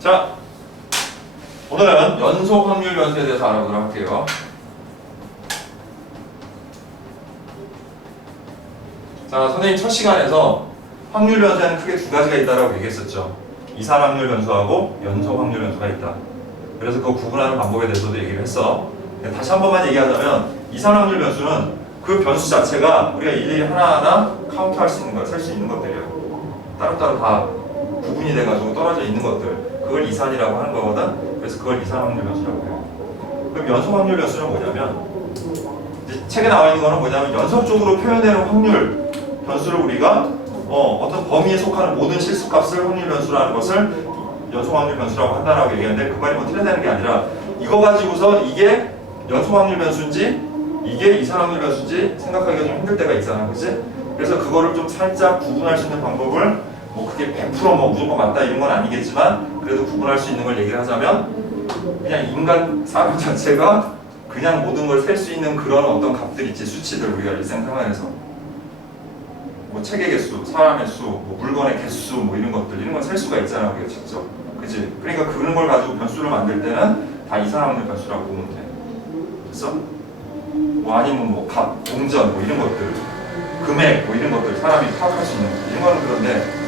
자, 오늘은 연속 확률 변수에 대해서 알아보도록 할게요. 자, 선생님 첫 시간에서 확률 변수에는 크게 두 가지가 있다고 얘기했었죠. 이산 확률 변수하고 연속 확률 변수가 있다. 그래서 그 구분하는 방법에 대해서도 얘기를 했어. 다시 한 번만 얘기하자면 이산 확률 변수는 그 변수 자체가 우리가 일일이 하나하나 카운트할 수 있는 거야. 셀 수 있는 것들이에요. 따로따로 다 구분이 돼가지고 떨어져 있는 것들. 그걸 이산이라고 하는 거거든. 그래서 그걸 이산 확률 변수라고 해요. 그럼 연속 확률 변수는 뭐냐면 이제 책에 나와 있는 거는 뭐냐면 연속적으로 표현되는 확률 변수를 우리가 어떤 범위에 속하는 모든 실수값을 확률 변수라는 것을 연속 확률 변수라고 한다라고 얘기하는데 그 말이 뭐 틀리다는 게 아니라 이거 가지고서 이게 연속 확률 변수인지 이게 이산 확률 변수인지 생각하기가 좀 힘들 때가 있잖아, 그치? 그래서 그거를 좀 살짝 구분할 수 있는 방법을 뭐 그게 100%뭐 무조건 맞다 이런 건 아니겠지만 그래도 구분할 수 있는 걸 얘기를 하자면 그냥 인간 사람 자체가 그냥 모든 걸 셀 수 있는 그런 어떤 값들 있지, 수치들 우리가 일상생활에서 뭐 책의 개수, 사람의 수, 뭐 물건의 개수 뭐 이런 것들 이런 건 셀 수가 있잖아 우리가 직접, 그치? 그러니까 그런 걸 가지고 변수를 만들 때는 다 이산 확률 변수라고 보면 돼. 됐어? 뭐 아니면 뭐 값, 동전 뭐 이런 것들, 금액 뭐 이런 것들 사람이 파악할 수 있는 것들 이런 거는 그런데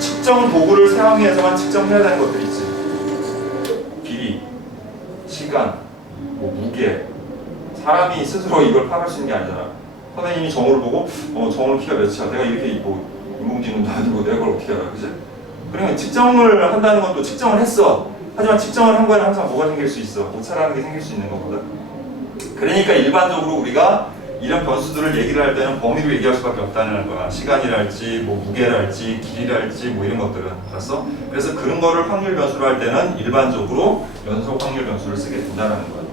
측정 도구를 사용해서만 측정해야 되는 것들 있지. 길이, 시간, 뭐 무게. 사람이 스스로 이걸 파악할 수 있는 게 아니잖아. 선생님이 정우를 보고 정우 키가 몇이야. 내가 이렇게 뭐 인공지능도 아니고 내가 그걸 어떻게 알아, 그지? 그러면 측정을 한다는 건 또 측정을 했어. 하지만 측정을 한 거에는 항상 뭐가 생길 수 있어. 오차라는 게 생길 수 있는 거거든. 그러니까 일반적으로 우리가 이런 변수들을 얘기를 할 때는 범위로 얘기할 수밖에 없다는 거야. 시간이랄지, 뭐 무게랄지, 길이랄지, 뭐 이런 것들은. 알았어? 그래서 그런 거를 확률 변수로 할 때는 일반적으로 연속 확률 변수를 쓰게 된다는 거야.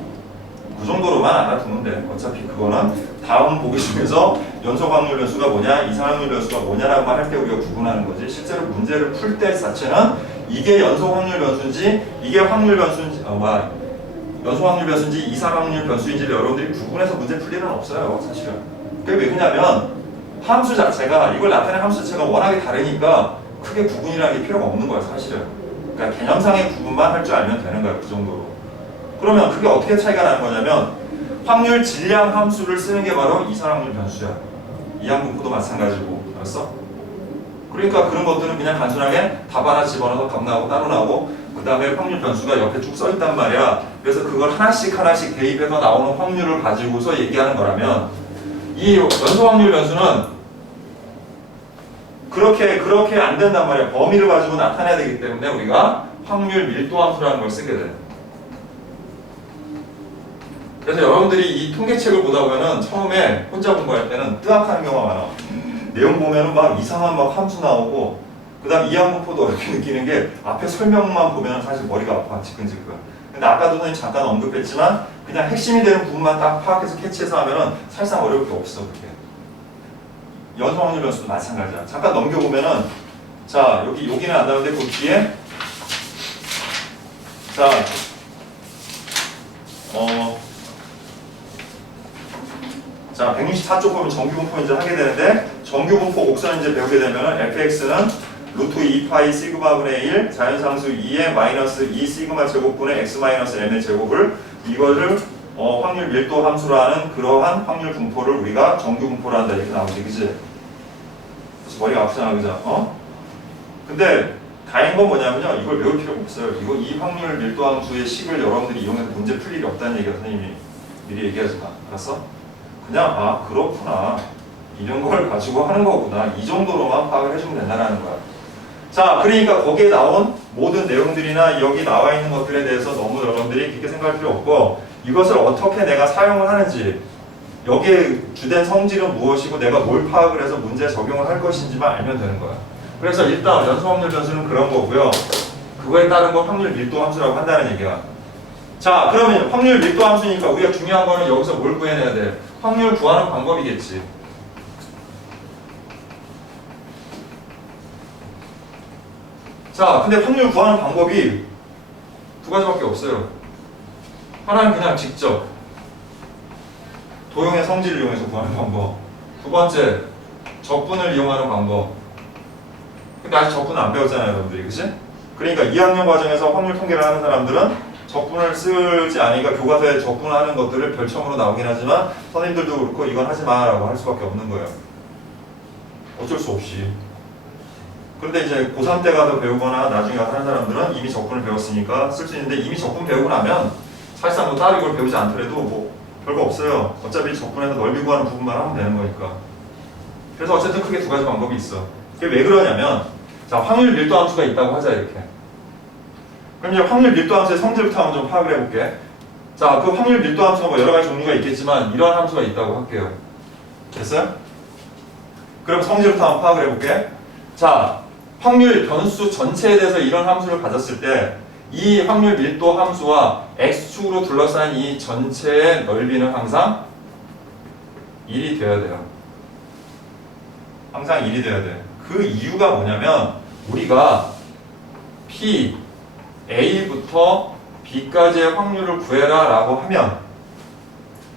그 정도로만 알아두면 돼. 어차피 그거는 다음 보기 중에서 연속 확률 변수가 뭐냐, 이산 확률 변수가 뭐냐라고만 할 때 우리가 구분하는 거지. 실제로 문제를 풀 때 자체는 이게 연속 확률 변수인지, 이게 확률 변수인지, 연속 확률 변수인지 이산 확률 변수인지를 여러분들이 구분해서 문제 풀 일은 없어요, 사실은. 그게 왜 그러냐면 함수 자체가 이걸 나타내는 함수 자체가 워낙에 다르니까 크게 구분이라는 게 필요가 없는 거야, 사실은. 그러니까 개념상의 구분만 할 줄 알면 되는 거야, 그 정도로. 그러면 그게 어떻게 차이가 나는 거냐면 확률 질량 함수를 쓰는 게 바로 이산 확률 변수야. 이항분포도 마찬가지고, 알았어? 그러니까 그런 것들은 그냥 단순하게 답 하나 집어넣어서 답 나오고 따로 나오고 그 다음에 확률 변수가 옆에 쭉 써있단 말이야. 그래서 그걸 하나씩 대입해서 나오는 확률을 가지고서 얘기하는 거라면 이 연속 확률 변수는 그렇게 안 된단 말이야. 범위를 가지고 나타내야 되기 때문에 우리가 확률 밀도 함수라는 걸 쓰게 돼. 그래서 여러분들이 이 통계책을 보다 보면은 처음에 혼자 공부할 때는 뜨악하는 경우가 많아. 내용 보면은 막 이상한 막 함수 나오고 그 다음 이항분포도 어렵게 느끼는 게 앞에 설명만 보면 사실 머리가 아파, 지끈지끈. 근데 아까도 선생님 잠깐 언급했지만 그냥 핵심이 되는 부분만 딱 파악해서 캐치해서 하면은 사실상 어려울 게 없어, 그게. 연속 확률 변수도 마찬가지야. 잠깐 넘겨보면은 자, 여기는 안 나오는데 그 뒤에 자, 자, 164쪽 보면 정규분포 이제 하게 되는데 정규분포 곡선 이제 배우게 되면은 fx는 루트 2파이 시그마분의 1 자연상수 2의 마이너스 2 시그마 제곱분의 x 마이너스 m의 제곱을 이거를 확률 밀도 함수라는 그러한 확률 분포를 우리가 정규분포로 한다 이렇게 나오지, 그치? 그래서 머리가 아프잖아, 그죠? 근데 다행인 건 뭐냐면요, 이걸 외울 필요가 없어요. 이 확률 밀도 함수의 식을 여러분들이 이용해서 문제 풀 일이 없다는 얘기가 선생님이 미리 얘기하지 마. 알았어? 그냥 그렇구나, 이런 걸 가지고 하는 거구나, 이 정도로만 파악을 해주면 된다는 거야. 자, 그러니까 거기에 나온 모든 내용들이나 여기 나와 있는 것들에 대해서 너무 여러분들이 깊게 생각할 필요 없고 이것을 어떻게 내가 사용을 하는지, 여기에 주된 성질은 무엇이고 내가 뭘 파악을 해서 문제에 적용을 할 것인지만 알면 되는 거야. 그래서 일단 연속 확률 변수는 그런 거고요. 그거에 따른 거 확률 밀도 함수라고 한다는 얘기야. 자, 그러면 확률 밀도 함수니까 우리가 중요한 거는 여기서 뭘 구해내야 돼? 확률 구하는 방법이겠지. 자, 근데 확률 구하는 방법이 두 가지밖에 없어요. 하나는 그냥 직접 도형의 성질을 이용해서 구하는 방법. 두 번째, 적분을 이용하는 방법. 근데 아직 적분 안 배웠잖아요, 여러분들이, 그치? 그러니까 2학년 과정에서 확률 통계를 하는 사람들은 적분을 쓰지 않으니까 교과서에 적분하는 것들을 별첨으로 나오긴 하지만 선생님들도 그렇고 이건 하지 마라고 할 수밖에 없는 거예요. 어쩔 수 없이. 그런데 이제 고3 때 가서 배우거나 나중에 가서 하는 사람들은 이미 적분을 배웠으니까 쓸 수 있는데 이미 적분 배우고 나면 사실상 뭐 따로 이걸 배우지 않더라도 뭐 별거 없어요. 어차피 적분에서 넓이 구하는 부분만 하면 되는 거니까. 그래서 어쨌든 크게 두 가지 방법이 있어. 그게 왜 그러냐면 자, 확률 밀도 함수가 있다고 하자 이렇게. 그럼 이제 확률 밀도 함수의 성질부터 한번 좀 파악을 해볼게. 자, 그 확률 밀도 함수가 뭐 여러 가지 종류가 있겠지만 이러한 함수가 있다고 할게요. 됐어요? 그럼 성질부터 한번 파악을 해볼게. 자, 확률 변수 전체에 대해서 이런 함수를 가졌을 때 이 확률 밀도 함수와 x축으로 둘러싸인 이 전체의 넓이는 항상 1이 되어야 돼요. 항상 1이 돼야 돼. 그 이유가 뭐냐면 우리가 P, A부터 B까지의 확률을 구해라 라고 하면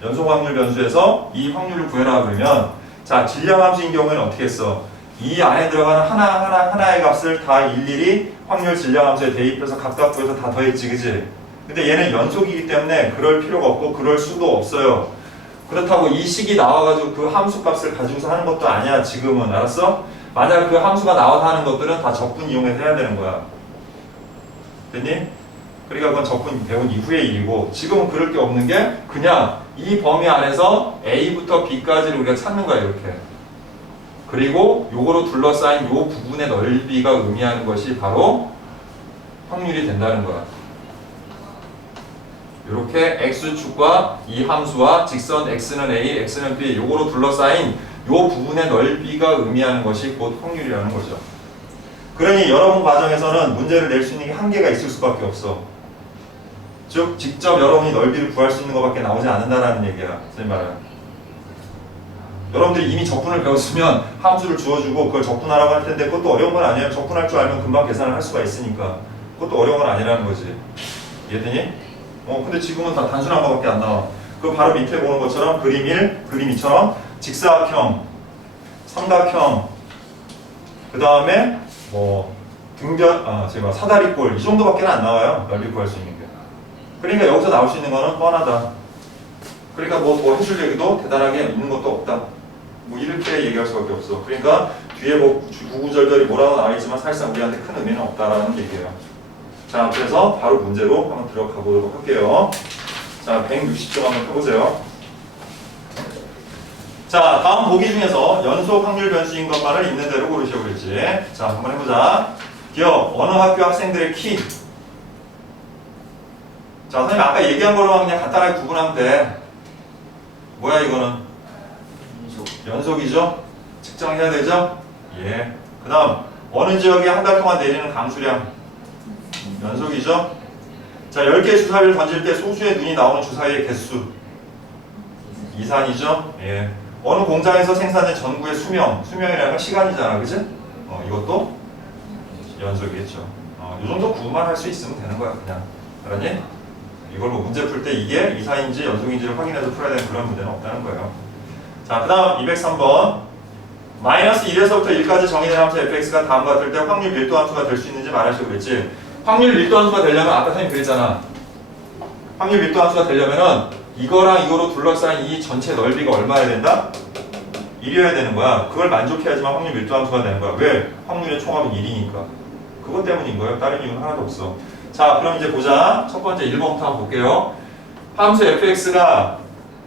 연속 확률 변수에서 이 확률을 구해라 그러면 자, 질량 함수인 경우에는 어떻게 했어? 이 안에 들어가는 하나의 값을 다 일일이 확률 질량 함수에 대입해서 각각 구해서 다 더했지, 그지? 근데 얘는 연속이기 때문에 그럴 필요가 없고 그럴 수도 없어요. 그렇다고 이 식이 나와가지고 그 함수 값을 가지고서 하는 것도 아니야, 지금은. 알았어? 만약 그 함수가 나와서 하는 것들은 다 적분 이용해서 해야 되는 거야. 됐니? 그러니까 그건 적분 배운 이후의 일이고 지금은 그럴 게 없는 게 그냥 이 범위 안에서 A부터 B까지를 우리가 찾는 거야, 이렇게. 그리고 요거로 둘러싸인 요 부분의 넓이가 의미하는 것이 바로 확률이 된다는 거야. 이렇게 x축과 이 함수와 직선 x는 a, x는 b 요거로 둘러싸인 요 부분의 넓이가 의미하는 것이 곧 확률이라는 거죠. 그러니 여러분 과정에서는 문제를 낼 수 있는 게 한계가 있을 수밖에 없어. 즉 직접 여러분이 넓이를 구할 수 있는 것밖에 나오지 않는다라는 얘기야. 선생님 말은. 여러분들이 이미 적분을 배웠으면 함수를 주어주고 그걸 적분하라고 할 텐데 그것도 어려운 건 아니에요. 적분할 줄 알면 금방 계산을 할 수가 있으니까. 그것도 어려운 건 아니라는 거지. 이해되니? 근데 지금은 다 단순한 것밖에 안 나와. 그 바로 밑에 보는 것처럼 그림 1, 그림 2처럼 직사각형, 삼각형, 그 다음에 뭐 제가 사다리꼴 이 정도밖에 안 나와요. 넓이 구할 수 있는 게. 그러니까 여기서 나올 수 있는 거는 뻔하다. 그러니까 뭐 해줄 얘기도 대단하게 있는 것도 없다. 뭐 이렇게 얘기할 수밖에 없어. 그러니까 뒤에 뭐 구구절절이 뭐라고 나와 있지만 사실상 우리한테 큰 의미는 없다라는 얘기예요. 자, 그래서 바로 문제로 한번 들어가 보도록 할게요. 자, 160점 한번 펴보세요. 자, 다음 보기 중에서 연속 확률 변수인 것만을 있는 대로 고르시오 그랬지. 자, 한번 해보자. 기억, 어느 학교 학생들의 키. 자, 선생님 아까 얘기한 걸로만 그냥 간단하게 구분하면 돼. 뭐야 이거는? 연속이죠? 측정해야 되죠? 예. 그 다음 어느 지역에 한 달 동안 내리는 강수량. 연속이죠? 자, 10개의 주사위를 던질 때 소수의 눈이 나오는 주사위의 개수. 이산이죠? 예. 어느 공장에서 생산된 전구의 수명. 수명이라는 건 시간이잖아, 그지? 이것도 연속이겠죠. 이 정도 구분만 할 수 있으면 되는 거야, 그냥. 알았니? 이걸 뭐 문제 풀 때 이게 이산인지 연속인지를 확인해서 풀어야 되는 그런 문제는 없다는 거예요. 자, 그 다음 203번. 마이너스 1에서부터 1까지 정의된 함수 fx가 다음과 같을 때 확률 밀도 함수가 될 수 있는지 말하시고 그랬지. 확률 밀도 함수가 되려면 아까 선생님 그랬잖아. 확률 밀도 함수가 되려면은 이거랑 이거로 둘러싸인 이 전체 넓이가 얼마여야 된다? 1이어야 되는 거야. 그걸 만족해야지만 확률 밀도 함수가 되는 거야. 왜? 확률의 총합은 1이니까. 그것 때문인 거예요. 다른 이유는 하나도 없어. 자, 그럼 이제 보자. 첫 번째 1번부터 한번 볼게요. 함수 fx가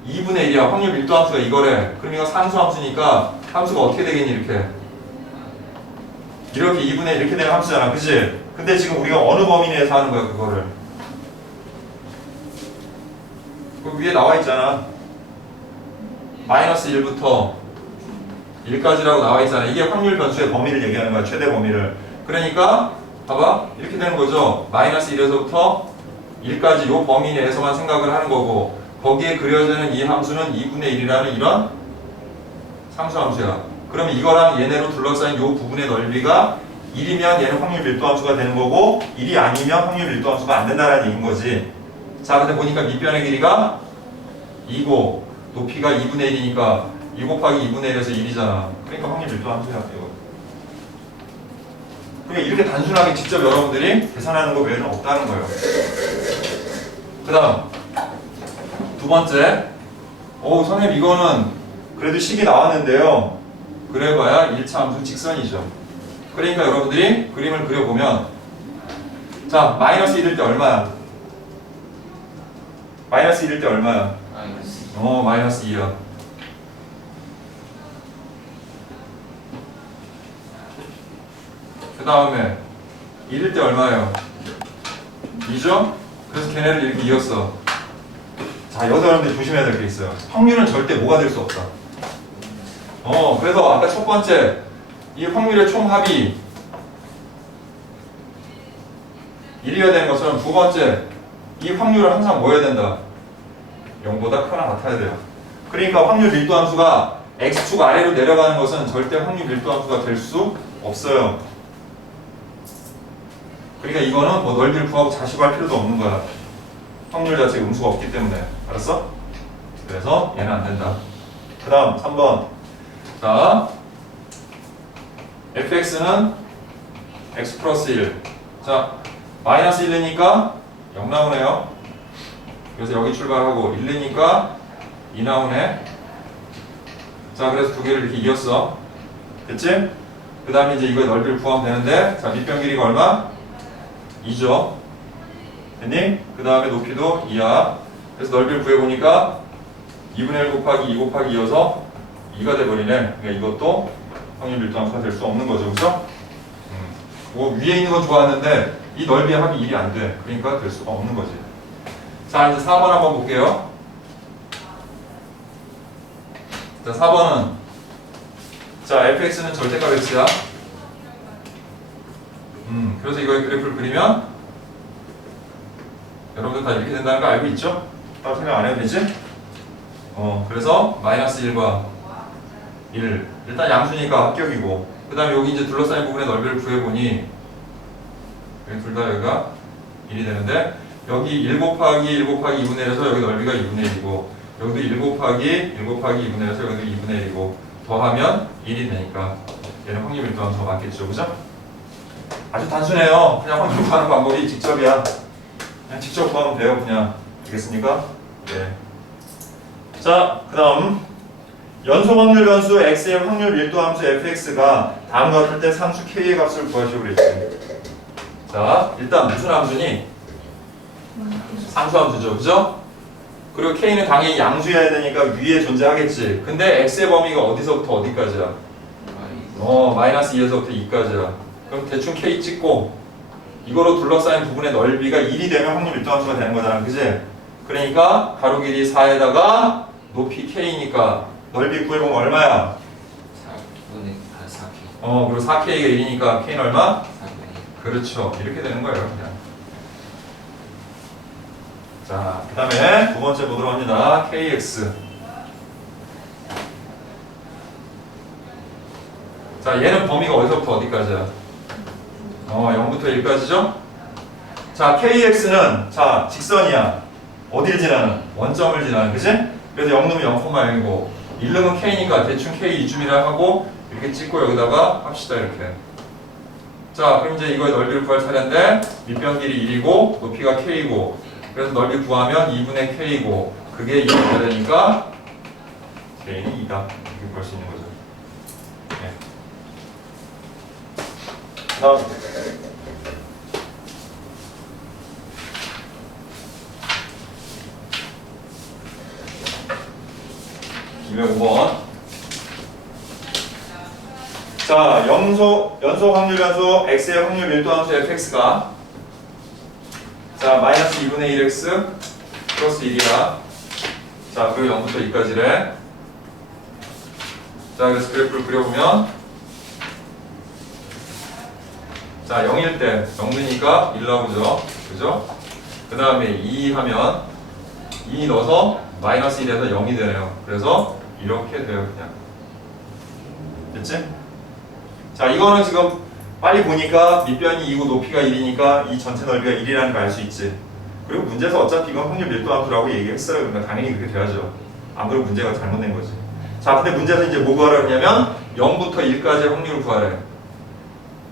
2분의 1이야. 확률 밀도 함수가 이거래. 그럼 이거 상수 함수니까 함수가 어떻게 되겠니? 이렇게 2분의 1 이렇게 되는 함수잖아. 그치? 근데 지금 우리가 어느 범위 내에서 하는 거야, 그거를? 그 위에 나와 있잖아. 마이너스 1부터 1까지라고 나와 있잖아. 이게 확률 변수의 범위를 얘기하는 거야. 최대 범위를. 그러니까 봐봐. 이렇게 되는 거죠. 마이너스 1에서부터 1까지 요 범위 내에서만 생각을 하는 거고 거기에 그려지는 이 함수는 2분의 1이라는 이런 상수 함수야. 그러면 이거랑 얘네로 둘러싸인 요 부분의 넓이가 1이면 얘는 확률 밀도 함수가 되는 거고 1이 아니면 확률 밀도 함수가 안 된다는 얘기인 거지. 자, 근데 보니까 밑변의 길이가 2고 높이가 2분의 1이니까 2 곱하기 2분의 1에서 1이잖아. 그러니까 확률 밀도 함수야. 이거. 그러니까 이렇게 단순하게 직접 여러분들이 계산하는 거 외에는 없다는 거예요. 그 다음 두 번째, 선생님 이거는 그래도 식이 나왔는데요. 그래봐야 1차 함수 직선이죠. 그러니까 여러분들이 그림을 그려보면, 자, 마이너스 1일 때 얼마야? 마이너스 1일 때 얼마야? 마이너스 2야. 그 다음에 1일 때 얼마예요? 2죠? 그래서 걔네를 이렇게 이었어. 자, 여기서 여러분들 조심해야 될 게 있어요. 확률은 절대 뭐가 될 수 없다. 그래서 아까 첫 번째, 이 확률의 총합이 1이어야 되는 것처럼 두 번째, 이 확률은 항상 뭐 해야 된다? 0보다 크거나 같아야 돼요. 그러니까 확률 밀도 함수가 x축 아래로 내려가는 것은 절대 확률 밀도 함수가 될 수 없어요. 그러니까 이거는 뭐 넓이를 구하고 자식할 필요도 없는 거야. 확률 자체에 음수가 없기 때문에. 알았어? 그래서 얘는 안 된다. 그 다음 3번. 자, fx는 x 플러스 1. 자, 마이너스 1이니까 0 나오네요. 그래서 여기 출발하고 1이니까 2 나오네. 자, 그래서 두 개를 이렇게 이었어. 됐지? 그 다음에 이제 이거의 넓이를 구하면 되는데, 자, 밑변 길이가 얼마? 2죠. 됐니? 그 다음에 높이도 2야. 그래서 넓이를 구해보니까 2분의 1 곱하기 2 곱하기 2여서 2가 돼버리네. 그러니까 이것도 확률 밀도 함수가 될 수 없는 거죠. 그죠? 뭐 위에 있는 건 좋았는데 이 넓이의 합이 1이 안 돼. 그러니까 될 수가 없는 거지. 자, 이제 4번 한번 볼게요. 자, 4번은 자, fx는 절대값 x야. 그래서 이거의 그래프를 그리면 여러분들 다 이렇게 된다는 거 알고 있죠? 따로 생각 안 해도 되지? 그래서 마이너스 1과 1. 일단 양수니까 합격이고, 그 다음에 여기 이제 둘러싸인 부분의 넓이를 구해보니 여기 둘 다 여기가 1이 되는데, 여기 1 곱하기 1 곱하기 2분의 1에서 여기 넓이가 2분의 1이고, 여기도 1 곱하기 1 곱하기 2분의 1에서 여기도 2분의 1이고, 더하면 1이 되니까 얘는 확률 밀도 함수가 맞겠죠. 그죠? 아주 단순해요. 그냥 확률 구하는 방법이 직접이야. 그냥 직접 구하면 돼요. 그냥. 알겠습니까? 네. 자, 그 다음 연속 확률 변수 x의 확률 밀도 함수 fx가 다음과 같을 때 상수 k의 값을 구하시오 그랬지. 자, 일단 무슨 함수니? 상수 함수죠. 그죠? 그리고 k는 당연히 양수여야 되니까 위에 존재하겠지. 근데 x의 범위가 어디서부터 어디까지야? 마이너스 2에서부터 2까지야. 그럼 대충 k 찍고 이거로 둘러싸인 부분의 넓이가 1이 되면 확률 밀도 함수가 되는 거잖아. 그지? 그러니까 가로 길이 4에다가 높이 k니까 넓이 구해보면 얼마야? 4분의 4k. 그리고 4k가 1이니까 k는 얼마? 4분의 그렇죠. 이렇게 되는 거예요. 그냥. 자, 그 다음에 두 번째 보도록 합니다. kx. 자, 얘는 범위가 어디서부터 어디까지야? 0부터 1까지죠? 자, kx는 자, 직선이야. 어디를 지나는? 원점을 지나는, 그지? 그래서 0 넣으면 0,0이고 1 넣으면 k니까 대충 k 이쯤이라 하고 이렇게 찍고 여기다가 합시다. 이렇게. 자, 그럼 이제 이거의 넓이를 구할 차례인데 밑변 길이 1이고 높이가 k고, 그래서 넓이 구하면 2분의 k고 그게 2가 돼야 되니까 k는 2다. 이렇게 구할 수 있는 거죠. 네. 다음 205번. 자, 연속 확률 변수 x의 확률 밀도 함수 fx가 자, 마이너스 2분의 1x 플러스 1이야. 자, 그리고 0부터 2까지래. 자, 그래서 그래프를 그려보면 자, 0일 때 0 넣으니까 1 나오죠. 그죠? 그 다음에 2 하면 2 넣어서 마이너스 1에서 0이 되네요. 그래서 이렇게 돼요. 그냥. 됐지? 자, 이거는 지금 빨리 보니까 밑변이 2고 높이가 1이니까 이 전체 넓이가 1이라는 걸 알 수 있지. 그리고 문제에서 어차피 이건 확률 밀도 함수라고 얘기했어요. 그러니까 당연히 그렇게 돼야죠. 안 그러면 문제가 잘못된 거지. 자, 근데 문제에서 이제 뭐 구하라 그러냐면 0부터 1까지의 확률을 구하래.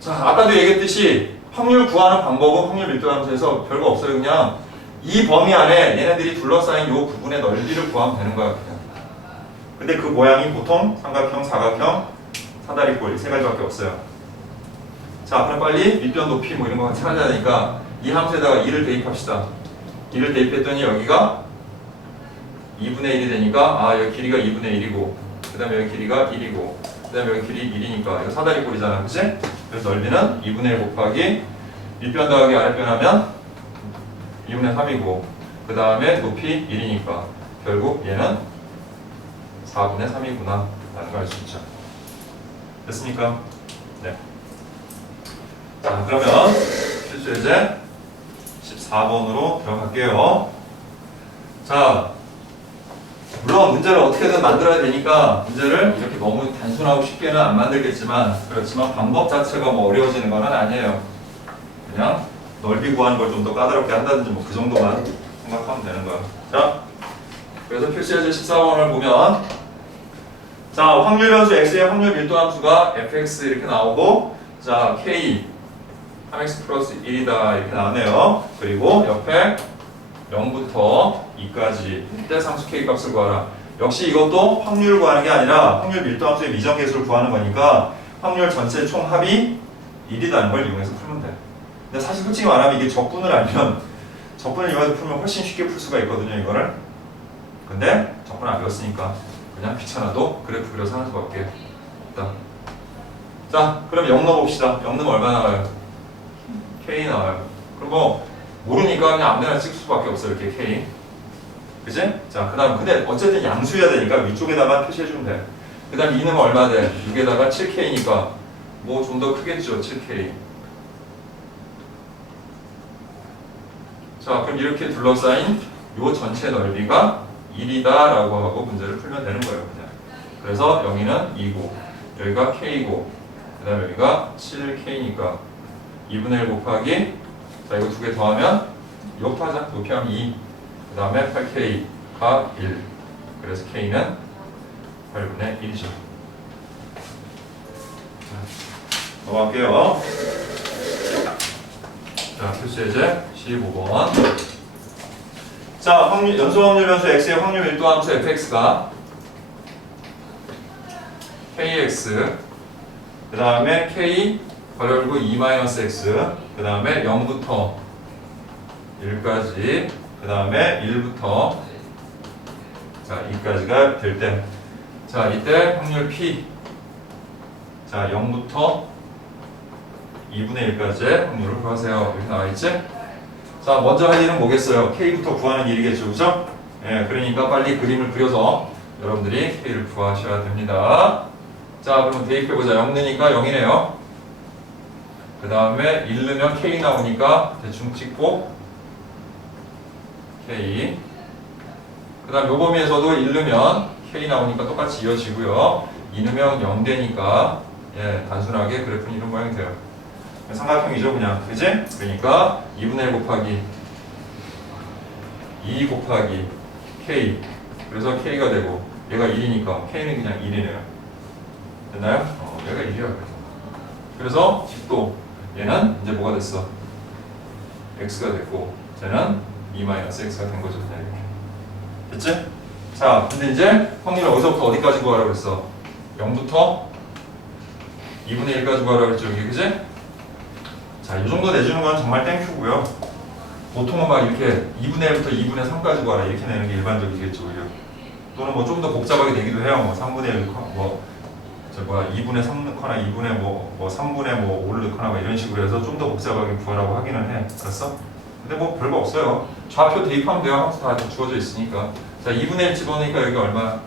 자, 아까도 얘기했듯이 확률 구하는 방법은 확률 밀도 함수에서 별거 없어요. 그냥 이 범위 안에 얘네들이 둘러싸인 요 부분의 넓이를 구하면 되는 거야. 그냥. 근데 그 모양이 보통 삼각형, 사각형, 사다리꼴 이 세 가지밖에 없어요. 자, 그럼 빨리 밑변 높이 뭐 이런 거 찾아야 되니까 이 함수에다가 2를 대입합시다. 2를 대입했더니 여기가 2분의 1이 되니까 아, 여기 길이가 2분의 1이고 그 다음에 여기 길이가 1이고 그 다음에 여기 길이 1이니까 이거 사다리꼴이잖아. 그치? 그래서 넓이는 2분의 1 곱하기 밑변 더하기 아랫변 하면 2분의 3이고 그 다음에 높이 1이니까 결국 얘는 4분의 3이구나 라는 걸 알 수 있죠. 됐습니까? 네. 자, 그러면 필수 예제 14번으로 들어갈게요. 자, 물론 문제를 어떻게든 만들어야 되니까 문제를 이렇게 너무 단순하고 쉽게는 안 만들겠지만 그렇지만 방법 자체가 뭐 어려워지는 건 아니에요. 그냥 넓이 구하는 걸 좀 더 까다롭게 한다든지 뭐 그 정도만 생각하면 되는 거야. 자, 그래서 필수 예제 14번을 보면 자, 확률 변수 x의 확률 밀도 함수가 fx 이렇게 나오고 자, k 3x 플러스 1이다 이렇게 나오네요. 그리고 옆에 0부터 2까지 이때 상수 k 값을 구하라. 역시 이것도 확률을 구하는 게 아니라 확률 밀도 함수의 미정계수를 구하는 거니까 확률 전체 총 합이 1이라는 걸 이용해서 풀면 돼. 근데 사실 솔직히 말하면 이게 적분을 알면 적분을 이용해서 풀면 훨씬 쉽게 풀 수가 있거든요, 이거를. 근데 적분 안 배웠으니까 그냥 귀찮아도 그래프 그려서 하는 수밖에 없다. 자, 그럼 0 넣어봅시다. 0 넣으면 얼마 나와요? K 나와요. 그럼 뭐 모르니까 그냥 아무데나 찍을 수밖에 없어요. 이렇게 K. 그치? 자, 그 다음 근데 어쨌든 양수여야 되니까 위쪽에다가 표시해주면 돼. 그 다음 2는 얼마 돼? 6에다가 7K니까 뭐 좀 더 크겠죠. 7K. 자, 그럼 이렇게 둘러싸인 요 전체 넓이가 1이다 라고 하고 문제를 풀면 되는 거예요. 그냥. 그래서 여기는 2고 여기가 K고 그 다음에 여기가 7K니까 2분의 1 곱하기 자, 이거 두 개 더하면 곱하자. 높이하면 2 그 다음에 8K가 1 그래서 K는 8분의 1이죠. 넘어갈게요. 자, 필수 예제 15번. 자, 연소 확률 변수 x의 확률 밀도 함수 fx가 kx 그 다음에 k 괄호 2-x 그 다음에 0부터 1까지 그 다음에 1부터 자 2까지가 될 때 자 이때 확률 p 자 0부터 2분의 1까지의 확률을 구하세요. 이렇게 나와있지? 자, 먼저 할 일은 뭐겠어요? K부터 구하는 일이겠죠, 그죠? 예, 그러니까 빨리 그림을 그려서 여러분들이 K를 구하셔야 됩니다. 자, 그럼 대입해보자. 0 넣으니까 0이네요. 그 다음에 1 넣으면 K 나오니까 대충 찍고 K 그 다음 요 범위에서도 1 넣으면 K 나오니까 똑같이 이어지고요. 2 넣으면 0 되니까 예, 단순하게 그래프는 이런 모양이 돼요. 삼각형이죠 그냥 그지? 그러니까 2분의 1 곱하기 2 곱하기 K 그래서 K가 되고 얘가 1이니까 K는 그냥 1이네요. 됐나요? 얘가 1이야. 그래서 또 얘는 이제 뭐가 됐어? X가 됐고 쟤는 2-X가 된 거죠 그냥 이렇게. 됐지? 자 근데 이제 확률을 어디서부터 어디까지 구하라고 그랬어? 0부터 2분의 1까지 구하라고 그랬죠 여기 그지? 자, 이 정도 내주는 건 정말 땡큐고요. 보통은 막 이렇게 2분의 1부터 2분의 3까지 구하라 이렇게 내는 게 일반적이겠죠, 오히려. 또는 뭐 좀 더 복잡하게 되기도 해요. 뭐 3분의 1, 뭐 2분의 3 넣거나 2분의 뭐 3분의 뭐 5를 넣거나 뭐 이런 식으로 해서 좀 더 복잡하게 구하라고 하기는 해. 알았어? 근데 뭐 별거 없어요. 좌표 대입하면 돼요. 함수 다 주어져 있으니까. 자, 2분의 1 집어넣으니까 여기 얼마?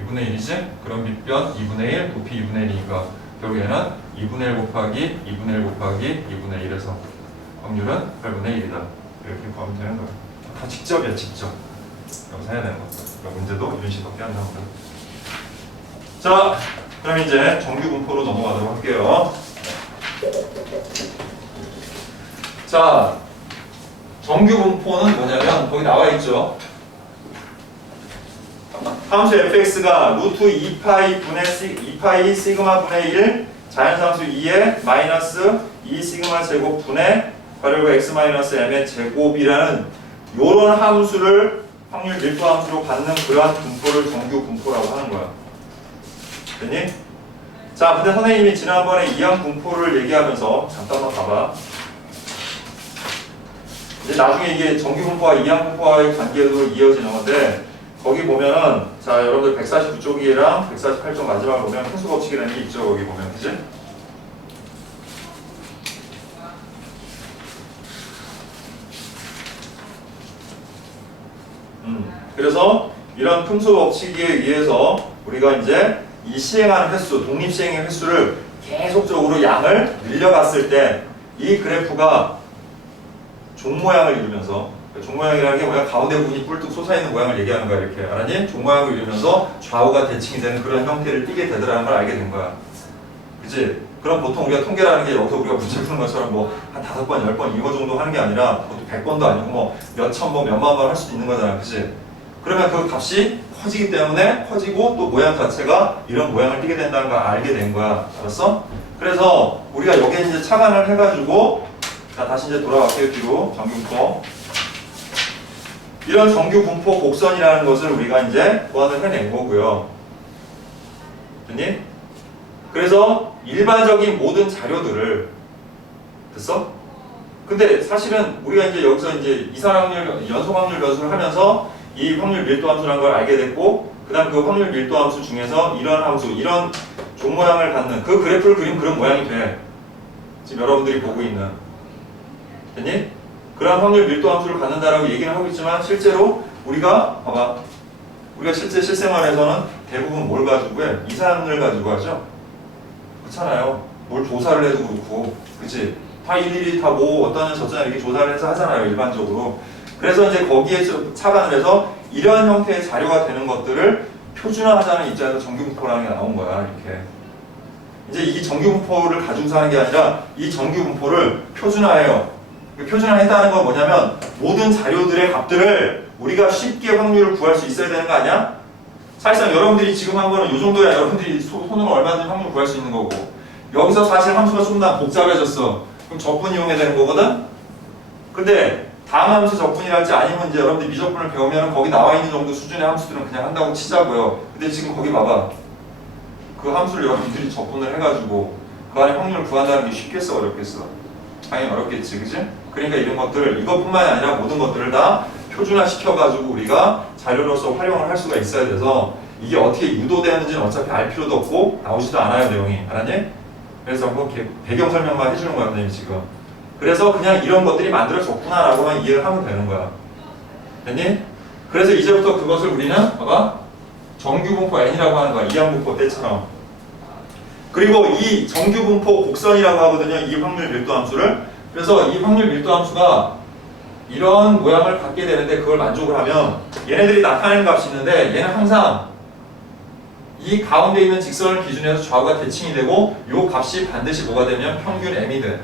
2분의 1이지? 그럼 밑변 2분의 1, 높이 2분의 1이니까 결국에는 2분의 1 곱하기 2분의 1 곱하기 2분의 1에서 확률은 8분의 1이다. 이렇게 구하면 되는 거예요. 다 직접이야, 직접. 여기서 해야 되는 거. 그러니까 문제도 이런 식밖에 안 나오고요. 자, 그럼 이제 정규 분포로 넘어가도록 할게요. 자, 정규 분포는 뭐냐면 거기 나와 있죠. 함수 fx가 루트 2파이 시그마 분의 1 자 자연상수 2에 마이너스 2 시그마 제곱 분의 가로열고 x 마이너스 m의 제곱이라는 요런 함수를 확률 밀도 함수로 갖는 그러한 분포를 정규 분포라고 하는 거야. 됐니? 자, 근데 선생님이 지난번에 이항 분포를 얘기하면서 잠깐만 봐봐. 이제 나중에 이게 정규 분포와 이항 분포와의 관계도 이어지는 건데 거기 보면은 자 여러분들 149쪽이랑 148쪽 마지막에 보면 흰수 법칙이라는 게 있죠. 거기 보면 그치? 그래서 이런 큼수 법칙에 의해서 우리가 이제 이 시행하는 횟수, 독립 시행의 횟수를 계속적으로 양을 늘려갔을 때 이 그래프가 종 모양을 이루면서 종 모양이라는 게 뭐야? 가운데 부분이 뿔뚝 솟아있는 모양을 얘기하는 거야. 이렇게 알았니? 종 모양을 이루면서 좌우가 대칭이 되는 그런 형태를 띠게 되더라는 걸 알게 된 거야. 그치? 그럼 보통 우리가 통계라는 게 여기서 우리가 문제 푸는 것처럼 뭐 한 5번, 10번 이거 정도 하는 게 아니라 보통 100번도 아니고 뭐 몇천 번, 몇만 번 할 수도 있는 거잖아. 그치? 그러면 그 값이 커지기 때문에 커지고 또 모양 자체가 이런 모양을 띠게 된다는 걸 알게 된 거야. 알았어? 그래서 우리가 여기에 이제 착안을 해가지고 자 다시 이제 돌아갈게요. 뒤로 정규분포 이런 정규분포 곡선이라는 것을 우리가 이제 보완을 해낸 거고요. 됐니? 그래서 일반적인 모든 자료들을 됐어? 근데 사실은 우리가 이제 여기서 이제 이산확률, 연속확률 변수를 하면서 이 확률 밀도 함수라는 걸 알게 됐고 그 다음 그 확률 밀도 함수 중에서 이런 함수, 이런 종 모양을 갖는 그 그래프를 그리면 그런 모양이 돼. 지금 여러분들이 보고 있는 됐니? 그런 확률 밀도 함수를 갖는다라고 얘기는 하고 있지만 실제로 우리가 봐봐 우리가 실제 실생활에서는 대부분 뭘 가지고 해? 이산을 가지고 하죠? 그렇잖아요. 뭘 조사를 해도 그렇고 그치? 다 일일이 다 뭐 어떠냐 저쩌냐 이렇게 조사를 해서 하잖아요. 일반적으로. 그래서 이제 거기에 착안을 해서 이런 형태의 자료가 되는 것들을 표준화하자는 입장에서 정규분포라는 게 나온 거야. 이렇게 이제 이 정규분포를 가지고서 하는 게 아니라 이 정규분포를 표준화해요. 표준화했다는 건 뭐냐면 모든 자료들의 값들을 우리가 쉽게 확률을 구할 수 있어야 되는 거 아니야? 사실상 여러분들이 지금 한 거는 이 정도야. 여러분들이 손으로 얼마든지 확률 구할 수 있는 거고 여기서 사실 함수가 좀 더 복잡해졌어. 그럼 적분 이용해야 되는 거거든? 근데 다음 함수 적분이랄지 아니면 이제 여러분들이 미적분을 배우면 거기 나와 있는 정도 수준의 함수들은 그냥 한다고 치자고요. 근데 지금 거기 봐봐. 그 함수를 여러분들이 적분을 해가지고 그 안에 확률을 구한다는 게 쉽겠어 어렵겠어? 당연히 어렵겠지, 그치? 그러니까 이런 것들, 이것뿐만이 아니라 모든 것들을 다 표준화시켜가지고 우리가 자료로서 활용을 할 수가 있어야 돼서 이게 어떻게 유도되는지는 어차피 알 필요도 없고 나오지도 않아요, 내용이. 알았니? 그래서 뭐 배경 설명만 해주는 거야, 선생님이 지금. 그래서 그냥 이런 것들이 만들어졌구나라고만 이해를 하면 되는 거야. 됐니? 그래서 이제부터 그것을 우리는 봐봐 정규분포 n이라고 하는 거야. 이항분포 때처럼. 그리고 이 정규분포 곡선이라고 하거든요. 이 확률 밀도 함수를. 그래서 이 확률 밀도 함수가 이런 모양을 갖게 되는데 그걸 만족을 하면 얘네들이 나타내는 값이 있는데 얘는 항상 이 가운데 있는 직선을 기준으로 해서 좌우가 대칭이 되고 이 값이 반드시 뭐가 되면 평균 m이 돼.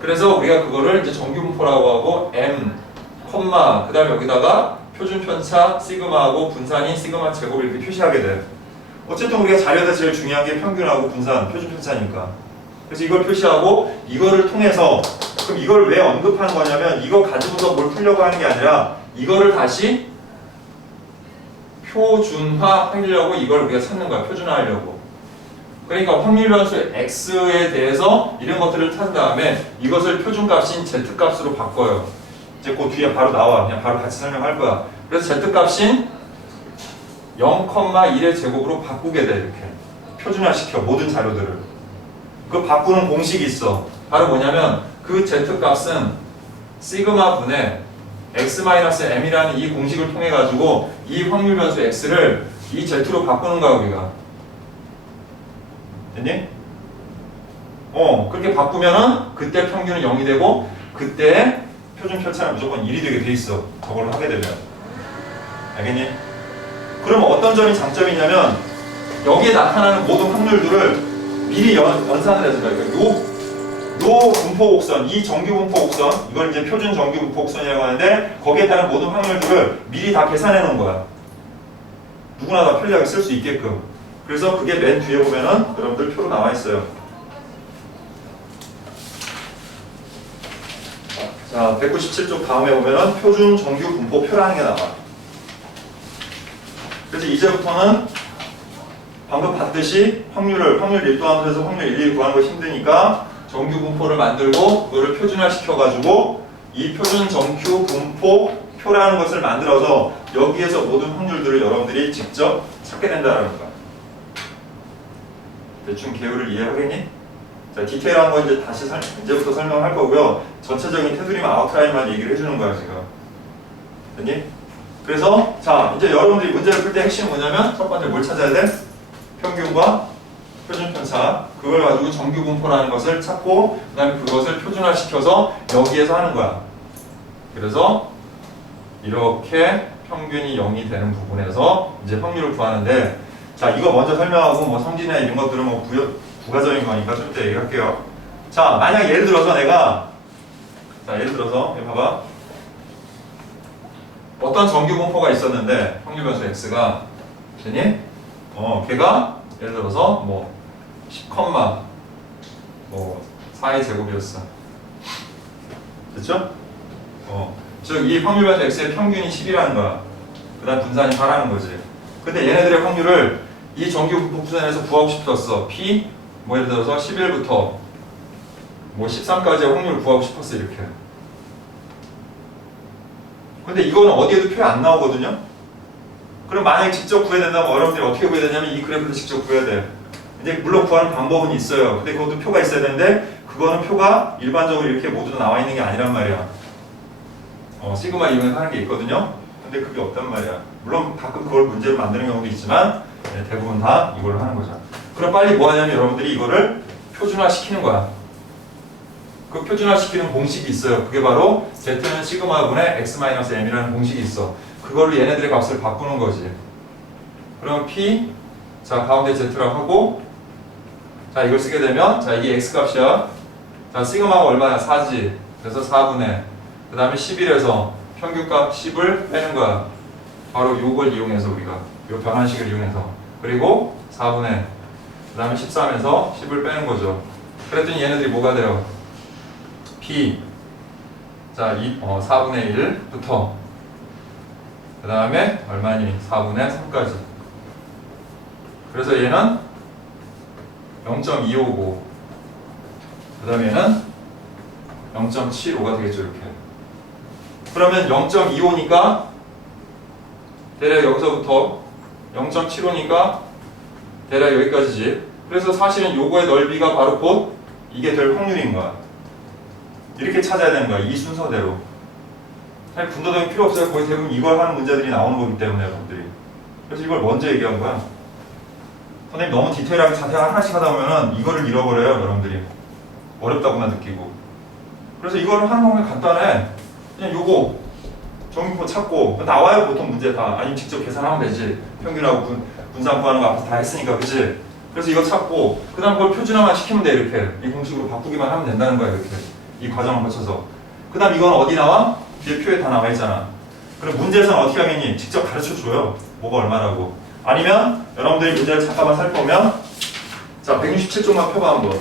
그래서 우리가 그거를 이제 정규분포라고 하고 m, 콤마, 그 다음에 여기다가 표준 편차 시그마하고 분산이 시그마 제곱 이렇게 표시하게 돼. 어쨌든 우리가 자료에서 제일 중요한 게 평균하고 분산, 표준 편차니까. 그래서 이걸 표시하고 이거를 통해서 그럼 이걸 왜 언급하는 거냐면 이거 가지고서 뭘 풀려고 하는 게 아니라 이거를 다시 표준화하려고 이걸 우리가 찾는 거야. 표준화하려고. 그러니까 확률 변수 x에 대해서 이런 것들을 찾은 다음에 이것을 표준값인 z값으로 바꿔요. 이제 그 뒤에 바로 나와. 그냥 바로 같이 설명할 거야. 그래서 z값인 0,1의 제곱으로 바꾸게 돼. 이렇게 표준화시켜 모든 자료들을. 그 바꾸는 공식이 있어. 바로 뭐냐면 그 z값은 시그마 분의 x-m이라는 이 공식을 통해 가지고 이 확률 변수 x를 이 z로 바꾸는 거야 우리가. 됐니? 그렇게 바꾸면은 그때 평균은 0이 되고 그때 표준 편차는 무조건 1이 되게 돼 있어. 저걸 하게 되면. 알겠니? 그러면 어떤 점이 장점이냐면 여기에 나타나는 모든 확률들을 미리 연산을 해서 요 분포 곡선, 이 정규 분포 곡선, 이걸 이제 표준 정규 분포 곡선이라고 하는데 거기에 따른 모든 확률들을 미리 다 계산해 놓은 거야. 누구나 다 편리하게 쓸 수 있게끔. 그래서 그게 맨 뒤에 보면은 여러분들 표로 나와 있어요. 자, 197쪽 다음에 보면은 표준 정규 분포 표라는 게 나와. 그래서 이제부터는 방금 봤듯이 확률 1도 함수에서 확률 1, 2 구하는 거 힘드니까 정규 분포를 만들고 그거를 표준화 시켜가지고 이 표준 정규 분포 표라는 것을 만들어서 여기에서 모든 확률들을 여러분들이 직접 찾게 된다는 거야. 대충 개요를 이해하겠니? 자, 디테일한 거 이제 다시 이제부터 설명할 거고요. 전체적인 테두리만 아웃라인만 얘기를 해주는 거야 지금. 됐니? 그래서 자 이제 여러분들이 문제를 풀 때 핵심은 뭐냐면 첫 번째 뭘 찾아야 돼? 평균과 표준 편차. 그걸 가지고 정규 분포라는 것을 찾고 그다음에 그것을 표준화 시켜서 여기에서 하는 거야. 그래서 이렇게 평균이 0이 되는 부분에서 이제 확률을 구하는데 자 이거 먼저 설명하고 뭐 성질이나 이런 것들은 뭐 부가적인 거니까 좀 이따 얘기할게요. 자 만약 예를 들어서 내가 예를 들어서 여기 봐봐 어떤 정규 분포가 있었는데 확률 변수 x가 되니? 걔가 예를 들어서 뭐 10, 뭐 4의 제곱이었어. 됐죠? 즉 이 확률 변수 x의 평균이 10이라는 거야. 그 다음 분산이 4라는 거지. 근데 얘네들의 확률을 이 정규 분포 구간에서 구하고 싶었어. p 뭐 예를 들어서 11부터 뭐 13까지의 확률을 구하고 싶었어 이렇게. 근데 이거는 어디에도 표에 안 나오거든요. 그럼 만약에 직접 구해야 된다면 여러분들이 어떻게 구해야 되냐면 이 그래프를 직접 구해야 돼. 근데 물론 구하는 방법은 있어요. 근데 그것도 표가 있어야 되는데 그거는 표가 일반적으로 이렇게 모두 나와 있는 게 아니란 말이야. 시그마 이용해서 하는 게 있거든요. 근데 그게 없단 말이야. 물론 가끔 그걸 문제로 만드는 경우도 있지만 대부분 다 이걸로 하는 거죠. 그럼 빨리 뭐 하냐면 여러분들이 이거를 표준화 시키는 거야. 그 표준화 시키는 공식이 있어요. 그게 바로 Z는 시그마분의 X-M이라는 공식이 있어. 그걸로 얘네들의 값을 바꾸는 거지. 그럼 P, 자, 가운데 Z라고 하고, 자, 이걸 쓰게 되면, 자, 이게 X 값이야. 자, 시그마가 얼마야? 4지. 그래서 4분의, 그 다음에 11에서 평균값 10을 빼는 거야. 바로 요걸 이용해서 우리가, 요 변환식을 이용해서. 그리고 4분의, 그 다음에 13에서 10을 빼는 거죠. 그랬더니 얘네들이 뭐가 돼요? P, 자, 4분의 1부터 그 다음에 얼마니? 4분의 3까지. 그래서 얘는 0.255 그 다음에 얘는 0.75가 되겠죠 이렇게. 그러면 0.25니까 대략 여기서부터 0.75니까 대략 여기까지지. 그래서 사실은 요거의 넓이가 바로 곧 이게 될 확률인 거야. 이렇게 찾아야 되는 거야. 이 순서대로. 사실 분도등이 필요 없어요. 거의 대부분 이걸 하는 문제들이 나오는 거기 때문에 여러분들이. 그래서 이걸 먼저 얘기한 거야. 선생님 너무 디테일하게 자세하게 하나씩 하다 보면은 이거를 잃어버려요. 여러분들이. 어렵다고만 느끼고. 그래서 이거를 하는 방법이 간단해. 그냥 요거 정규분포 찾고 나와요. 보통 문제 다. 아니면 직접 계산하면 되지. 평균하고 분산 구하는 거 앞에서 다 했으니까. 그치? 그래서 이거 찾고 그 다음 그걸 표준화만 시키면 돼. 이렇게. 이 공식으로 바꾸기만 하면 된다는 거야. 이렇게. 이 과정을 거쳐서. 그 다음 이건 어디 나와? 뒤에 표에 다 나와 있잖아. 그럼 문제에서는 어떻게 하겠니? 직접 가르쳐 줘요. 뭐가 얼마라고. 아니면 여러분들이 문제를 잠깐만 살펴보면 자 167쪽만 펴봐 한번.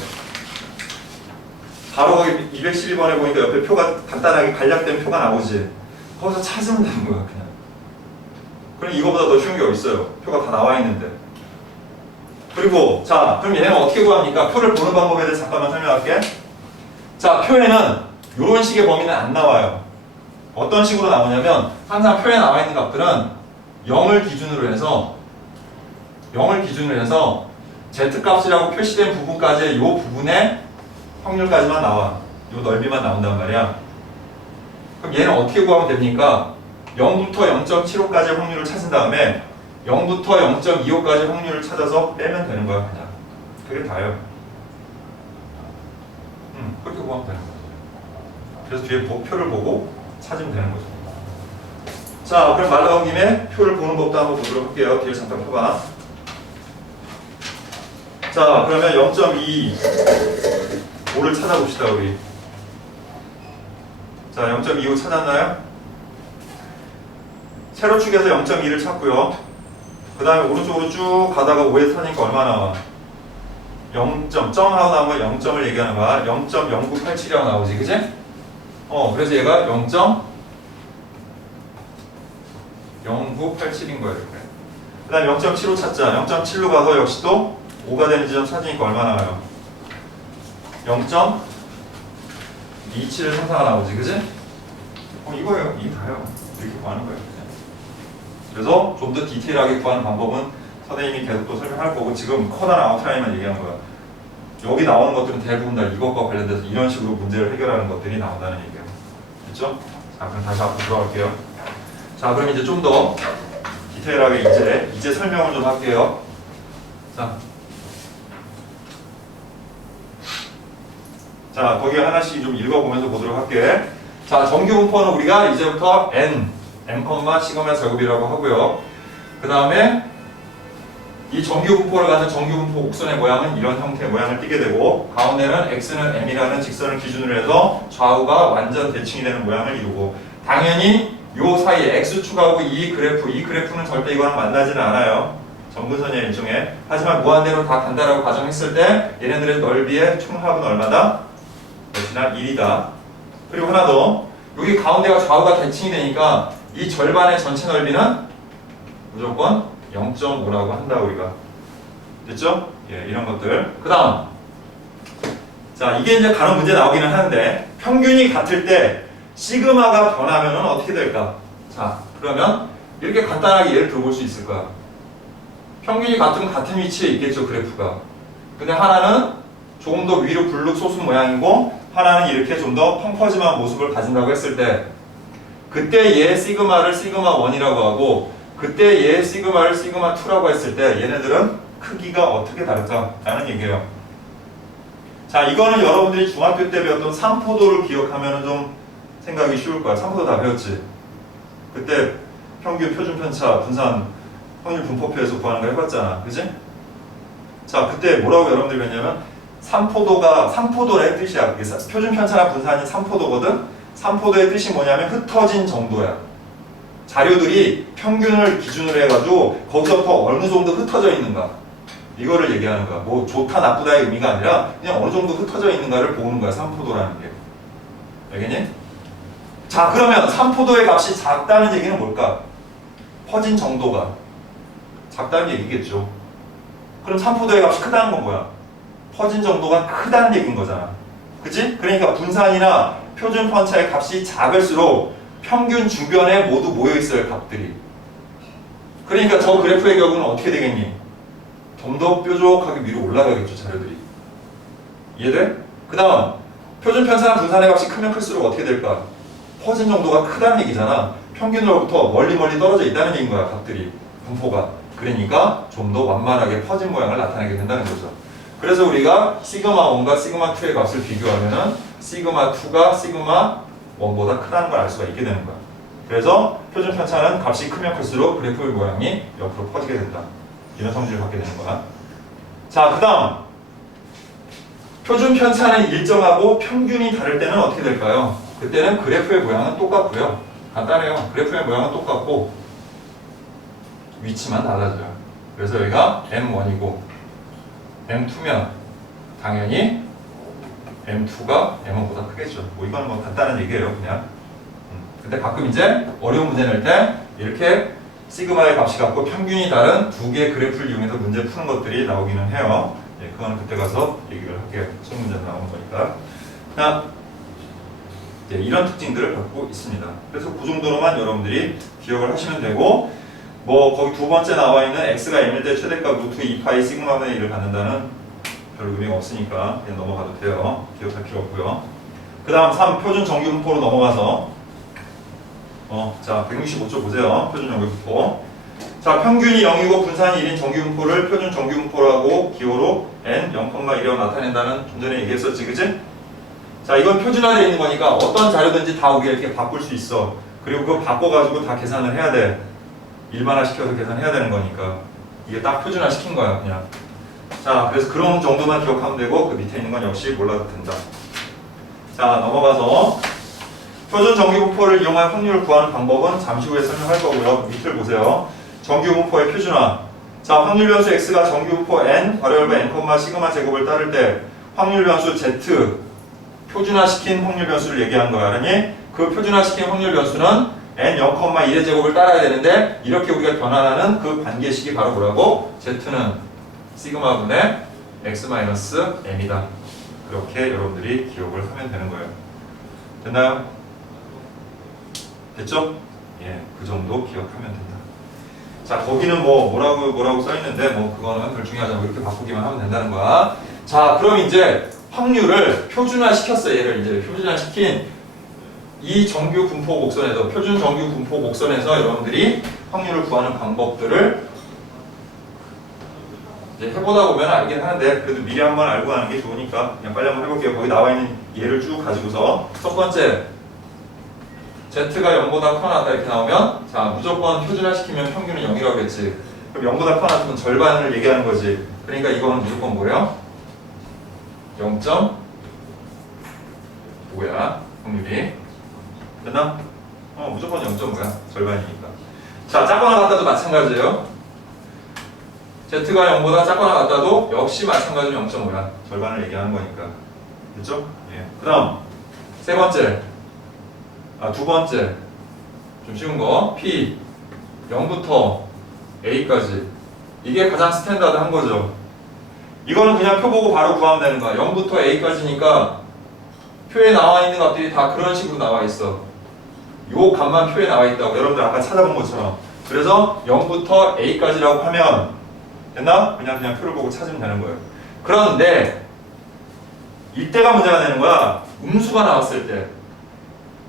바로 거기 212번에 보니까 옆에 표가 간단하게 간략된 표가 나오지. 거기서 찾으면 되는 거야 그냥. 그럼 이거보다 더 쉬운 게 어딨어요. 표가 다 나와 있는데. 그리고 자 그럼 얘는 어떻게 구합니까? 표를 보는 방법에 대해서 잠깐만 설명할게. 자 표에는 이런 식의 범위는 안 나와요. 어떤 식으로 나오냐면 항상 표에 나와 있는 값들은 0을 기준으로 해서 Z값이라고 표시된 부분까지 이 부분의 확률까지만 나와. 이 넓이만 나온단 말이야. 그럼 얘는 어떻게 구하면 됩니까? 0부터 0.75까지의 확률을 찾은 다음에 0부터 0.25까지 확률을 찾아서 빼면 되는 거야 그냥. 그게 다예요. 그렇게 구하면 되는 거죠. 그래서 뒤에 표를 보고 찾으면 되는 거죠. 자, 그럼 말 나온 김에 표를 보는 법도 한번 보도록 할게요. 뒤에 잠깐 펴봐. 자, 그러면 0.25를 찾아봅시다, 우리. 자, 0.25 찾았나요? 세로축에서 0.2를 찾고요. 그 다음에 오른쪽으로 쭉 가다가 5에 타니까 얼마 나와? 0점, 점하고 나온 거 0점을 얘기하는 거야. 0.0987이라고 나오지, 그지? 그래서 얘가 0.0987인 거야, 이렇게. 그 다음에 0.75 찾자. 0.7로 가서 역시 또 5가 되는 지점 찾으니까 얼마 나와요? 0.27 상사가 나오지, 그지? 이거예요. 이게 다예요. 이렇게 구하는 거예요. 그래서 좀 더 디테일하게 구하는 방법은 선생님이 계속 또 설명할 거고, 지금 커다란 아웃라인만 얘기하는 거야. 여기 나오는 것들은 대부분 다 이것과 관련돼서 이런 식으로 문제를 해결하는 것들이 나온다는 얘기예요. 됐죠? 자, 그럼 다시 앞으로 들어갈게요. 자, 그럼 이제 좀 더 디테일하게 이제 설명을 좀 할게요. 자, 거기 하나씩 좀 읽어보면서 보도록 할게. 자, 정규 분포는 우리가 이제부터 n, 시그마 제곱이라고 하고요. 그 다음에 이 정규 분포를 갖는 정규 분포 곡선의 모양은 이런 형태의 모양을 띠게 되고, 가운데는 x는 m이라는 직선을 기준으로 해서 좌우가 완전 대칭이 되는 모양을 이루고, 당연히 요 사이에 x축하고 이 그래프는 절대 이거랑 만나지는 않아요. 점근선의 일종의. 하지만 무한대로 다 간다라고 가정했을 때 얘네들의 넓이의 총합은 얼마다? 역시나 1이다. 그리고 하나 더, 여기 가운데가 좌우가 대칭이 되니까 이 절반의 전체 넓이는 무조건 0.5라고 한다, 우리가. 됐죠? 예, 이런 것들. 그 다음. 자, 이게 이제 간혹 문제 나오기는 하는데, 평균이 같을 때 시그마가 변하면 어떻게 될까? 자, 그러면 이렇게 간단하게 예를 들어볼 수 있을 거야. 평균이 같으면 같은 위치에 있겠죠, 그래프가. 근데 하나는 조금 더 위로 블룩 솟은 모양이고, 하나는 이렇게 좀 더 펑퍼짐한 모습을 가진다고 했을 때, 그때 얘 시그마를 시그마 1이라고 하고, 그때 얘 시그마를 시그마 2라고 했을 때 얘네들은 크기가 어떻게 다를까? 라는 얘기예요. 자, 이거는 여러분들이 중학교 때 배웠던 삼포도를 기억하면 좀 생각이 쉬울 거야. 삼포도 다 배웠지? 그때 평균, 표준 편차, 분산, 확률 분포표에서 구하는 거 해봤잖아. 그지? 자, 그때 뭐라고 여러분들이 배웠냐면, 삼포도의 뜻이야. 표준 편차나 분산이 삼포도거든? 삼포도의 뜻이 뭐냐면 흩어진 정도야. 자료들이 평균을 기준으로 해가지고 거기서부터 어느 정도 흩어져 있는가, 이거를 얘기하는 거야. 뭐 좋다 나쁘다의 의미가 아니라 그냥 어느 정도 흩어져 있는가를 보는 거야, 삼포도라는 게. 알겠니? 자, 그러면 삼포도의 값이 작다는 얘기는 뭘까? 퍼진 정도가 작다는 얘기겠죠. 그럼 삼포도의 값이 크다는 건 뭐야? 퍼진 정도가 크다는 얘기인 거잖아. 그치? 그러니까 분산이나 표준 편차의 값이 작을수록 평균 주변에 모두 모여있어요, 값들이. 그러니까 저 그래프의 경우는 어떻게 되겠니? 좀 더 뾰족하게 위로 올라가겠죠, 자료들이. 이해돼? 그 다음, 표준 편차나 분산의 값이 크면 클수록 어떻게 될까? 퍼진 정도가 크다는 얘기잖아. 평균으로부터 멀리 떨어져 있다는 얘기인 거야, 값들이. 분포가. 그러니까 좀 더 완만하게 퍼진 모양을 나타내게 된다는 거죠. 그래서 우리가 시그마 1과 시그마 2의 값을 비교하면은 시그마 2가 시그마 1보다 크다는 걸 알 수가 있게 되는 거야. 그래서 표준 편차는 값이 크면 클수록 그래프의 모양이 옆으로 퍼지게 된다. 이런 성질을 갖게 되는 거야. 자, 그 다음, 표준 편차는 일정하고 평균이 다를 때는 어떻게 될까요? 그때는 그래프의 모양은 똑같고요. 간단해요. 그래프의 모양은 똑같고 위치만 달라져요. 그래서 여기가 M1이고 M2면 당연히 M2가 M1보다 크겠죠. 뭐 이건 뭐 간단한 얘기예요, 그냥. 근데 가끔 이제 어려운 문제 낼 때 이렇게 시그마의 값이 같고 평균이 다른 두 개의 그래프를 이용해서 문제 푸는 것들이 나오기는 해요. 예, 그건 그때 가서 얘기를 할게요. 시험 문제 나오는 거니까. 그냥 예, 이런 특징들을 갖고 있습니다. 그래서 그 정도로만 여러분들이 기억을 하시면 되고, 뭐 거기 두 번째 나와 있는 x가 m일 때 최대값 루트 2파이 시그마분의 1을 갖는다는 별 의미가 없으니까 그냥 넘어가도 돼요. 기억할 필요 없고요. 그 다음 3 표준 정규 분포로 넘어가서 자 165쪽 보세요. 표준 정규 분포. 자, 평균이 0이고 분산이 1인 정규 분포를 표준 정규 분포라고 기호로 n 0,1이라고 나타낸다는 좀 전에 얘기했었지, 그치? 자, 이건 표준화되어 있는 거니까 어떤 자료든지 다 오게 이렇게 바꿀 수 있어. 그리고 그거 바꿔가지고 다 계산을 해야 돼. 일반화 시켜서 계산해야 되는 거니까 이게 딱 표준화 시킨 거야, 그냥. 자, 그래서 그런 정도만 기억하면 되고 그 밑에 있는 건 역시 몰라도 된다. 자, 넘어가서 표준 정규 분포를 이용한 확률을 구하는 방법은 잠시 후에 설명할 거고요. 밑을 보세요. 정규 분포의 표준화. 자, 확률 변수 x가 정규 분포 n, 괄호열고 n, 시그마 제곱을 따를 때 확률 변수 z, 표준화시킨 확률 변수를 얘기하는 거야. 알았니? 그 표준화시킨 확률 변수는 n 0,1의 제곱을 따라야 되는데 이렇게 우리가 변환하는 그 관계식이 바로 뭐라고? z는 시그마분의 x-m이다. 그렇게 여러분들이 기억을 하면 되는 거예요. 됐나요? 됐죠? 예, 그 정도 기억하면 된다. 자, 거기는 뭐라고 써있는데 그거는 별 중요하지 않고 이렇게 바꾸기만 하면 된다는 거야. 자, 그럼 이제 확률을 표준화시켰어요. 얘를 이제 표준화시킨 이 정규 분포 곡선에서 표준 정규 분포 곡선에서 여러분들이 확률을 구하는 방법들을 이제 해보다 보면 알긴 하는데 그래도 미리 한번 알고 가는 게 좋으니까 그냥 빨리 한번 해볼게요. 거기 나와 있는 예를 쭉 가지고서 첫 번째 z가 0보다 커나 같다 이렇게 나오면 자 무조건 표준화시키면 평균은 0이라고 했지. 그럼 0보다 커나 같으면 절반을 얘기하는 거지. 그러니까 이거는 무조건 뭐예요? 0. 뭐야? 확률이 됐나? 무조건 0.5야. 절반이니까. 자, 작거나 같다도 마찬가지예요. z가 0보다 작거나 같다도 역시 마찬가지로 0.5야. 절반을 얘기하는 거니까. 됐죠? 예. 그 다음 세 번째 두 번째 좀 쉬운 거 P 0부터 A까지 이게 가장 스탠다드한 거죠. 이거는 그냥 표 보고 바로 구하면 되는 거야. 0부터 A까지니까 표에 나와 있는 값들이 다 그런 식으로 나와 있어. 요 값만 표에 나와 있다고 여러분들 아까 찾아본 것처럼. 그래서 0부터 A까지라고 하면 됐나? 그냥 표를 보고 찾으면 되는 거예요. 그런데 이때가 문제가 되는 거야. 음수가 나왔을 때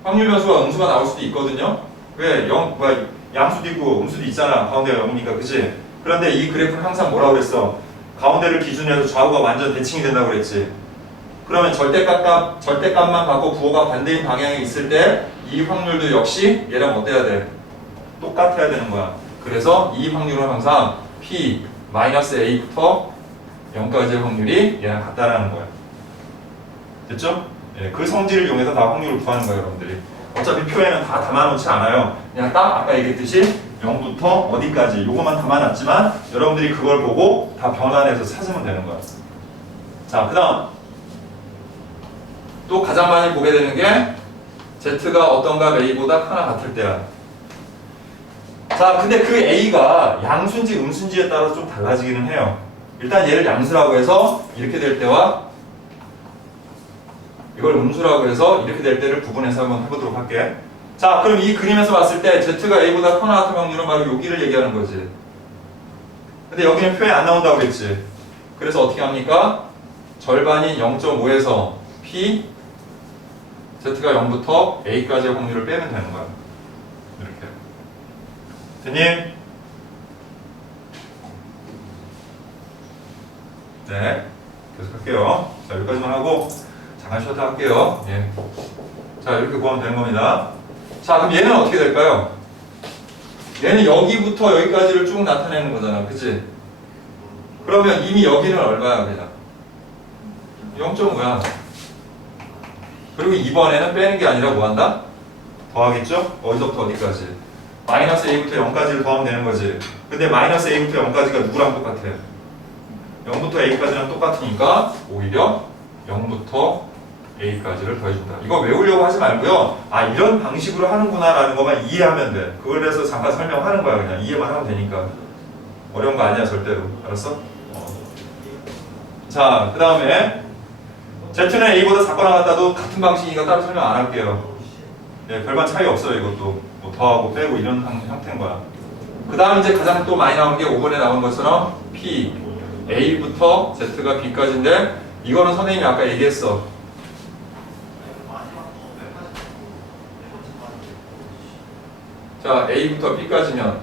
확률 변수가 음수가 나올 수도 있거든요. 왜? 양수도 있고 음수도 있잖아. 가운데가 0이니까 그치? 그런데 이 그래프는 항상 뭐라고 그랬어? 가운데를 기준으로 해서 좌우가 완전 대칭이 된다고 그랬지. 그러면 절대값만 갖고 부호가 반대인 방향에 있을 때 이 확률도 역시 얘랑 어때야 돼? 똑같아야 되는 거야. 그래서 이 확률은 항상 P-A부터 0까지의 확률이 얘랑 같다라는 거야. 됐죠? 예, 그 성질을 이용해서 다 확률을 구하는 거예요, 여러분들이. 어차피 표에는 다 담아놓지 않아요. 그냥 딱 아까 얘기했듯이 0부터 어디까지 요것만 담아놨지만 여러분들이 그걸 보고 다 변환해서 찾으면 되는 거야. 자, 그 다음 또 가장 많이 보게 되는 게 Z가 어떤 값 A보다 크나 같을 때야. 자, 근데 그 A가 양수인지 음수인지에 따라서 좀 달라지기는 해요. 일단 얘를 양수라고 해서 이렇게 될 때와 이걸 음수라고 해서 이렇게 될 때를 구분해서 한번 해보도록 할게. 자, 그럼 이 그림에서 봤을 때 Z가 A보다 커나 같은 확률은 바로 여기를 얘기하는 거지. 근데 여기는 표에 안 나온다고 그랬지. 그래서 어떻게 합니까? 절반인 0.5에서 P Z가 0부터 A까지의 확률을 빼면 되는 거야. 이렇게. 됐니? 네. 계속 할게요. 자, 여기까지만 하고 잠깐 쉬었다 할게요. 예. 자, 이렇게 구하면 되는 겁니다. 자, 그럼 얘는 어떻게 될까요? 얘는 여기부터 여기까지를 쭉 나타내는 거잖아. 그치? 그러면 이미 여기는 얼마야, 그냥? 0.5야. 그리고 이번에는 빼는 게 아니라 뭐 한다? 더하겠죠? 어디서부터 어디까지? 마이너스 A부터 0까지를 더하면 되는 거지. 근데 마이너스 A부터 0까지가 누구랑 똑같아? 0부터 A까지랑 똑같으니까 오히려 0부터 A까지를 더해준다. 이거 외우려고 하지 말고요. 아, 이런 방식으로 하는구나 라는 것만 이해하면 돼. 그걸 해서 잠깐 설명하는 거야. 그냥 이해만 하면 되니까. 어려운 거 아니야 절대로. 알았어? 자, 그 다음에 Z는 A보다 작거나 같다도 같은 방식이니까 따로 설명 안 할게요. 네, 별반 차이 없어요. 이것도 뭐 더하고 빼고 이런 형태인 거야. 그 다음 이제 가장 또 많이 나온 게 5번에 나온 것처럼 P A부터 Z가 B까지인데 이거는 선생님이 아까 얘기했어. 자, A부터 B까지면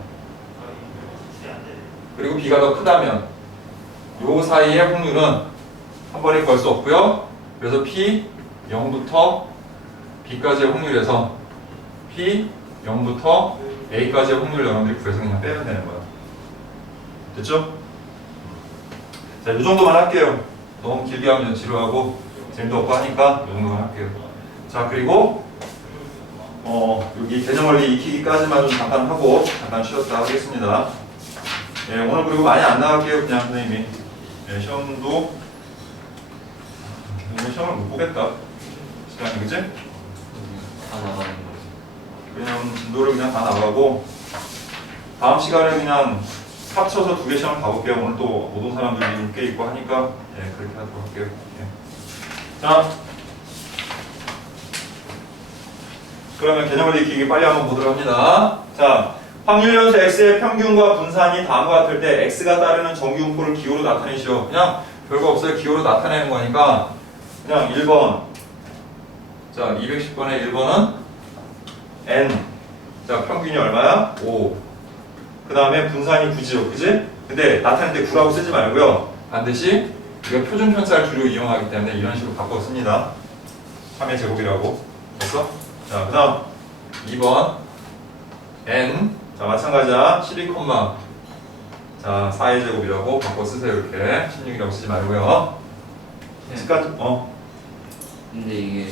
그리고 B가 더 크다면 요 사이의 확률은 한 번에 구할 수 없고요. 그래서 P 0부터 B까지의 확률에서 P 0부터 A까지의 확률을 여러분들이 구해서 그냥 빼면 되는 거야. 됐죠? 자, 이 정도만 할게요. 너무 길게 하면 지루하고 재미도 없고 하니까 이 정도만 할게요. 자, 그리고 여기 개념 원리 익히기까지만 좀 잠깐 하고 잠깐 쉬었다 하겠습니다. 예, 오늘 그리고 많이 안 나갈게요. 그냥 선생님이. 예, 시험도 오늘 시험을 못 보겠다. 시간이 그지? 다 나가는 거. 그냥 진도를 그냥 다 나가고 다음 시간에 그냥 합쳐서 2개 시험을 봐볼게요. 오늘 또 모든 사람들이 꽤 있고 하니까 예, 그렇게 하도록 할게요. 예. 자, 그러면 개념을 익히기 빨리 한번 보도록 합니다. 자, 확률연수 x의 평균과 분산이 다음과 같을 때 x가 따르는 정규분포를 기호로 나타내시오. 그냥 별거 없어요. 기호로 나타내는 거니까 그냥 1번. 자, 210번의 1번은 n. 자, 평균이 얼마야? 5. 그 다음에 분산이 9지요. 그지? 근데 나타낼 때 9라고 쓰지 말고요. 반드시 이거 표준 편차를 주로 이용하기 때문에 이런 식으로 바꿔 씁니다. 3의 제곱이라고. 됐어? 자, 그 다음 2번 n. 자, 마찬가지야. 12, 자, 4의 제곱이라고 바꿔 쓰세요. 이렇게 16이라고 쓰지 말고요. 습관, 근데 이게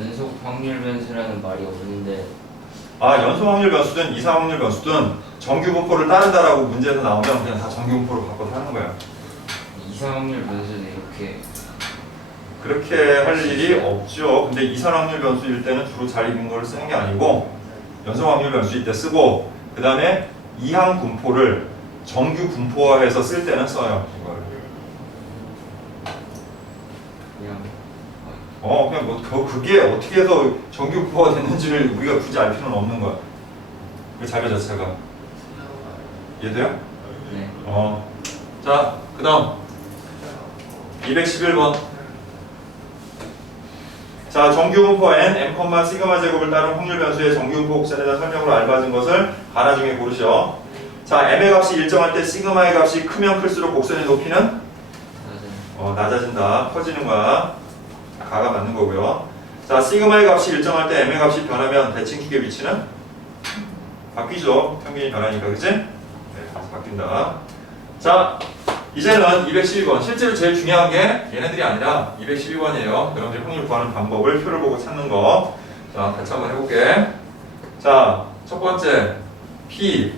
연속 확률 변수라는 말이 없는데 아, 연속 확률 변수든 이상 확률 변수든 정규 분포를 따른다라고 문제에서 나오면 그냥 다 정규 분포로 바꿔서 하는 거야. 이상 확률 변수도 이렇게 그렇게 할 일이 없죠. 근데 이상 확률 변수일 때는 주로 잘 익은 걸 쓰는 게 아니고 연속 확률 변수일 때 쓰고 그 다음에 이항 분포를 정규 분포화해서 쓸 때는 써요. 이걸. 그냥 그냥 그게 어떻게 해서 정규 분포가 됐는지를 우리가 굳이 알 필요는 없는 거야. 그 자료 자체가. 이해돼요? 네. 자, 그 다음 211번. 자, 정규분포 n, m, 시그마 제곱을 따른 확률 변수의 정규분포 곱셈에 대한 설명으로 알맞은 것을 하나 중에 고르시오. 자, m의 값이 일정할 때 시그마의 값이 크면 클수록 곡선의 높이는 낮아진다. 커지는 거야. 가가 맞는 거고요. 자, 시그마의 값이 일정할 때 m의 값이 변하면 대칭축의 위치는 바뀌죠. 평균이 변하니까, 그치? 네, 그래서 바뀐다. 자, 이제는 212번. 실제로 제일 중요한 게 얘네들이 아니라 212번이에요. 여러분들이 확률 구하는 방법을 표를 보고 찾는 거. 자, 같이 한번 해볼게. 자, 첫 번째 P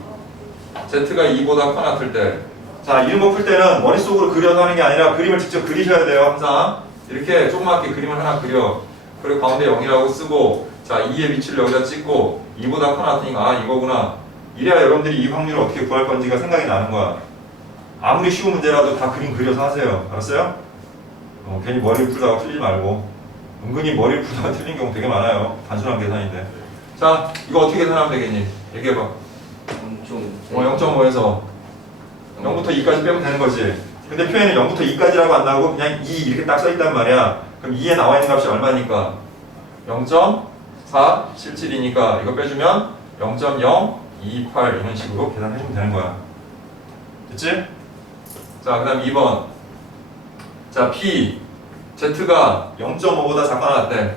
Z가 2보다 커 같을 때. 자, 이런 거 풀 때는 머릿속으로 그려서 하는 게 아니라 그림을 직접 그리셔야 돼요. 항상 이렇게 조그맣게 그림을 하나 그려. 그리고 가운데 0이라고 쓰고, 자, 2의 위치를 여기다 찍고 2보다 커 같으니까 아, 이거구나. 이래야 여러분들이 이 확률을 어떻게 구할 건지가 생각이 나는 거야. 아무리 쉬운 문제라도 다 그림 그려서 하세요. 알았어요? 괜히 머리를 풀다가 틀리지 말고. 은근히 머리를 풀다가 틀린 경우 되게 많아요. 단순한 계산인데. 자, 이거 어떻게 계산하면 되겠니? 얘기해봐. 0.5에서 0부터 2까지 빼면 되는 거지. 근데 표에는 0부터 2까지라고 안 나오고 그냥 2 이렇게 딱 써있단 말이야. 그럼 2에 나와 있는 값이 얼마니까? 0.477이니까 이거 빼주면 0.028 이런 식으로 계산해주면 되는 거야. 됐지? 자, 그 다음 2번. 자, P, Z가 0.5보다 작거나 같대.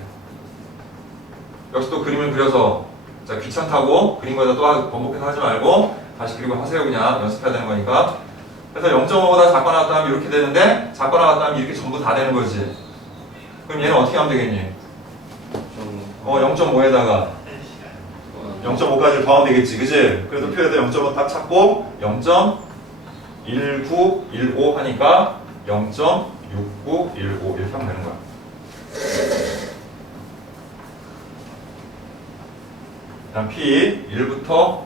역시 또 그림을 그려서, 자, 귀찮다고 그린 거에다 또 번복해서 하지 말고 다시 그리고 하세요. 그냥 연습해야 되는 거니까. 그래서 0.5보다 작거나 같다 하면 이렇게 되는데 작거나 같다 하면 이렇게 전부 다 되는 거지. 그럼 얘는 어떻게 하면 되겠니? 0.5에다가 0.5까지 더하면 되겠지. 그지? 그래서 표에다 0.5 딱 찾고 0.1915 하니까 0.6915 이렇게 하면 되는 거야. 다음 P 1부터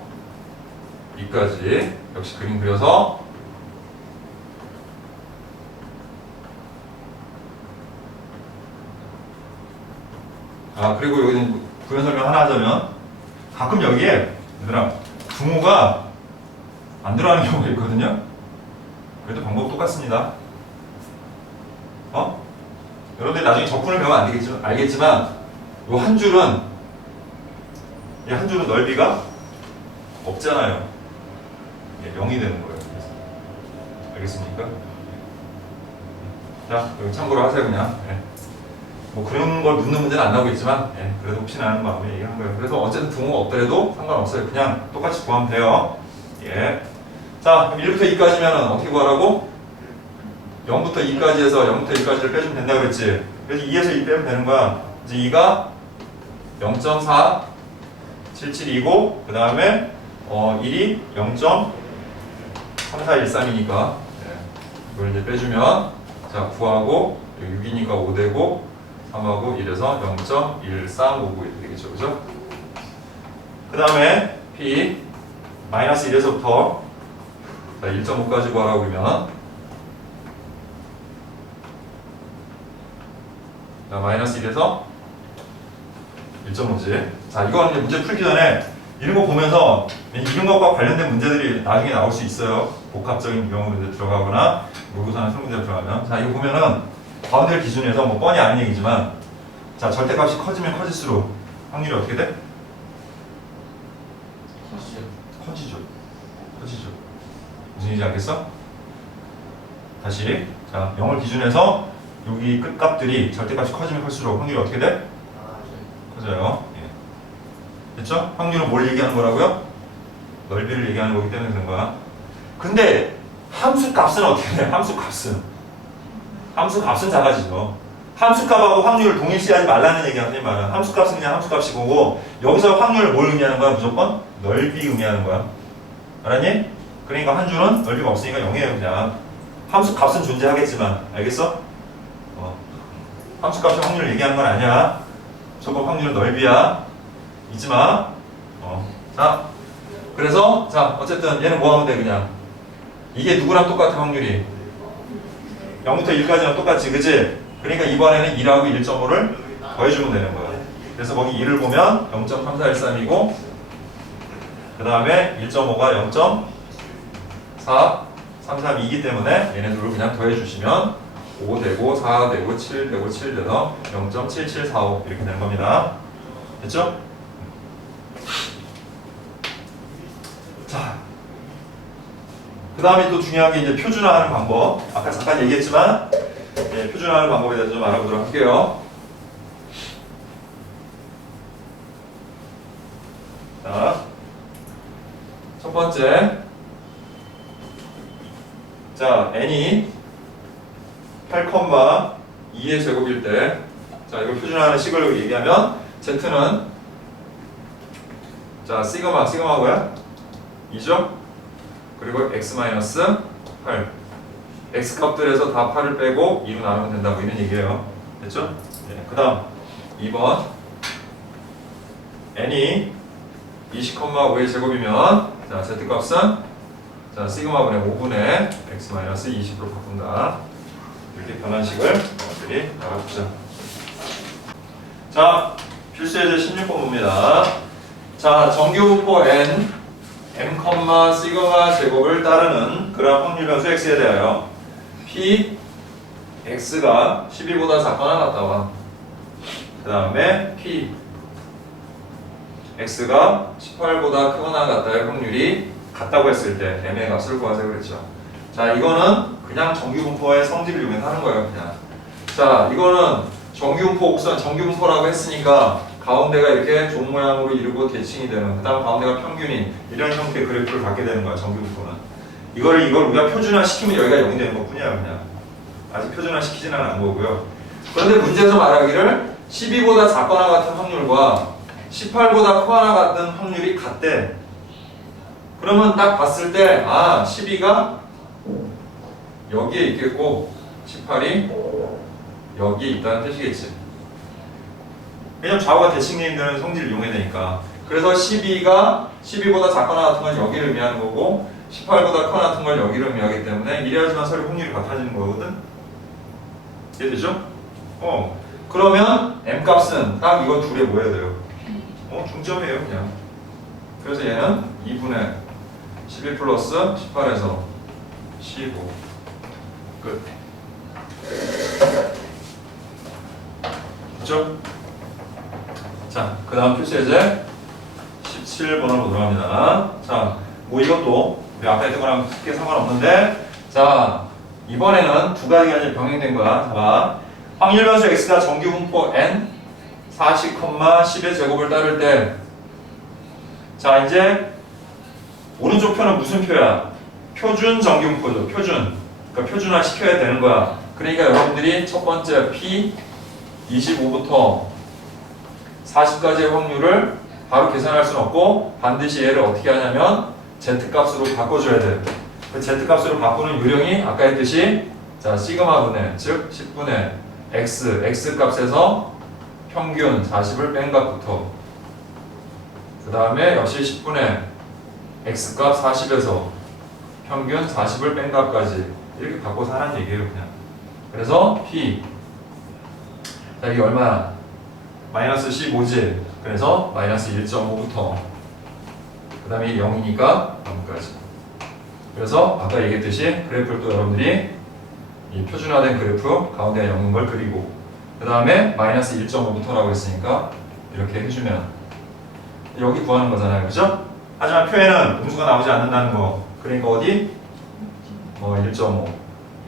2까지 역시 그림 그려서 그리고 여기는 부연 설명 하나 하자면 가끔 여기에 얘들아 부모가 안 들어가는 경우가 있거든요. 그래도 방법 똑같습니다. 여러분들 나중에 적분을 배우면 알겠지만 이 한 줄은 넓이가 없잖아요. 0이 되는 거예요. 알겠습니까? 자, 참고로 하세요 그냥. 뭐 그런 걸 묻는 문제는 안 나오겠지만 그래도 혹시나 하는 마음에 얘기한 거예요. 그래서 어쨌든 부모가 없더라도 상관없어요. 그냥 똑같이 구하면 돼요. 자, 그럼 1부터 2까지면 어떻게 구하라고? 0부터 2까지에서 0부터 2까지를 빼주면 된다고 그랬지. 그래서 2에서 2 빼면 되는 거야. 이제 2가 0.477이고 그 다음에 1이 3, 4, 1, 3이니까 이걸 이제 빼주면 자 9하고 6이니까 5되고 3하고 1에서 0.1359 이렇게 되겠죠. 그죠? 그 다음에 P 마이너스 1에서부터 자 1.5까지 구하라고 그러면 자 마이너스 1에서 1.5지. 자 이거는 이제 문제 풀기 전에 이런 거 보면서 이런 것과 관련된 문제들이 나중에 나올 수 있어요. 복합적인 경우로 들어가거나 모의고사나 설문제로 들어가면 자 이거 보면은 가운데를 기준으로 뭐 뻔히 아는 얘기지만 자 절대값이 커지면 커질수록 확률이 어떻게 돼? 커지죠. 커지죠. 무슨 얘기인지 알겠어? 다시 자 0을 기준해서 여기 끝값들이 절대값이 커지면 클수록 확률이 어떻게 돼? 커져요. 예. 됐죠? 확률은 뭘 얘기하는 거라고요? 넓이를 얘기하는 거기 때문에 그런 거야. 근데 함수 값은 어떻게 돼? 함수 값은 작아지죠. 함수 값하고 확률을 동일시하지 말라는 얘기야. 선생님 말은 함수 값은 그냥 함수 값이고 여기서 확률을 뭘 의미하는 거야? 무조건 넓이 의미하는 거야. 알았니? 그러니까 한 줄은 넓이가 없으니까 0이에요. 그냥 함수 값은 존재하겠지만 알겠어? 함수 값이 확률을 얘기하는 건 아니야. 무조건 확률은 넓이야. 잊지 마. 자, 그래서 자 어쨌든 얘는 뭐 하면 돼? 그냥 이게 누구랑 똑같아 확률이? 0부터 1까지랑 똑같지, 그치? 그러니까 이번에는 2하고 1.5를 더해주면 되는 거야. 그래서 거기 2를 보면 0.3413이고 그 다음에 1.5가 0.4332이기 때문에 얘네들을 그냥 더해주시면 5 되고 4 되고 7 되고 7 돼서 0.7745 이렇게 되는 겁니다. 됐죠? 자, 그 다음에 또 중요한 게 이제 표준화하는 방법. 아까 잠깐 얘기했지만 표준화하는 방법에 대해서 좀 알아보도록 할게요. 자, 첫 번째, 자 n이 8,2의 제곱일 때, 자 이걸 표준화하는 식을 얘기하면 z는 자 시그마 뭐야? 2죠? 그리고 x-8 x 값들에서 다 8을 빼고 2로 나누면 된다고 이런 얘기예요. 됐죠? 네. 그 다음 2번 n이 20,5의 제곱이면 자 z 값은 자 시그마분의 5분의 x-20로 바꾼다. 이렇게 변환식을 여러분들이 나가보자. 자 필수 예제 16번 봅니다. 자 정규분포 n m, 시그마 제곱을 따르는 그래프 확률 변수 x에 대하여 p x가 12보다 작거나 같다와 그 다음에 p x가 18보다 크거나 같다의 확률이 같다고 했을 때 m의 값을 구하세요 그랬죠. 자 이거는 그냥 정규분포의 성질을 이용해서 하는 거예요. 그냥 자 이거는 정규분포 옥선 정규분포라고 했으니까 가운데가 이렇게 종 모양으로 이루고 대칭이 되는, 그 다음 가운데가 평균인 이런 형태의 그래프를 갖게 되는 거야. 정규분포는 이걸 우리가 표준화 시키면 여기가 0이 되는 것 뿐이야. 그냥 아직 표준화 시키지는 않은 거고요. 그런데 문제에서 말하기를 12보다 작거나 같은 확률과 18보다 크거나 같은 확률이 같대. 그러면 딱 봤을 때 12가 여기에 있겠고 18이 여기에 있다는 뜻이겠지. 왜냐면 좌우가 대칭되는 성질을 이용해야 되니까. 그래서 12가 12보다 작거나 같은 건 여기를 의미하는 거고 18보다 크거나 같은 걸 여기를 의미하기 때문에 이래야지만 서로 확률이 같아지는 거거든. 이해되죠? 그러면 m값은 딱 이거 둘에 뭐 해야 돼요? 중점이에요 그냥. 그래서 얘는 2분의 12 플러스 18에서 15 끝. 그렇죠? 자, 그 다음 필수 예제 17번으로 들어갑니다. 자, 뭐 이것도 우리 아까 했던 거랑 크게 상관없는데, 자, 이번에는 두 가지가 이제 병행된 거야. 자, 확률 변수 x가 정규분포 n 40, 10의 제곱을 따를 때, 자, 이제 오른쪽 표는 무슨 표야? 표준 정규분포죠. 표준. 그러니까 표준화 시켜야 되는 거야. 그러니까 여러분들이 첫 번째 P 25부터 40까지의 확률을 바로 계산할 수는 없고 반드시 얘를 어떻게 하냐면 Z값으로 바꿔줘야 돼. 그 Z값으로 바꾸는 요령이 아까 했듯이 자 시그마분의 즉 10분의 X 값에서 평균 40을 뺀 값부터 그 다음에 역시 10분의 X값 40에서 평균 40을 뺀 값까지 이렇게 바꿔서 하라는 얘기예요 그냥. 그래서 P 자 이게 얼마야? 마이너스 15지. 그래서 마이너스 1.5부터 그 다음에 0이니까 0까지. 그래서 아까 얘기했듯이 그래프를 또 여러분들이 이 표준화된 그래프 가운데 0인 걸 그리고 그 다음에 마이너스 1.5부터라고 했으니까 이렇게 해주면 여기 구하는 거잖아요. 그죠? 하지만 표에는 음수가 나오지 않는다는 거. 그러니까 어디? 1.5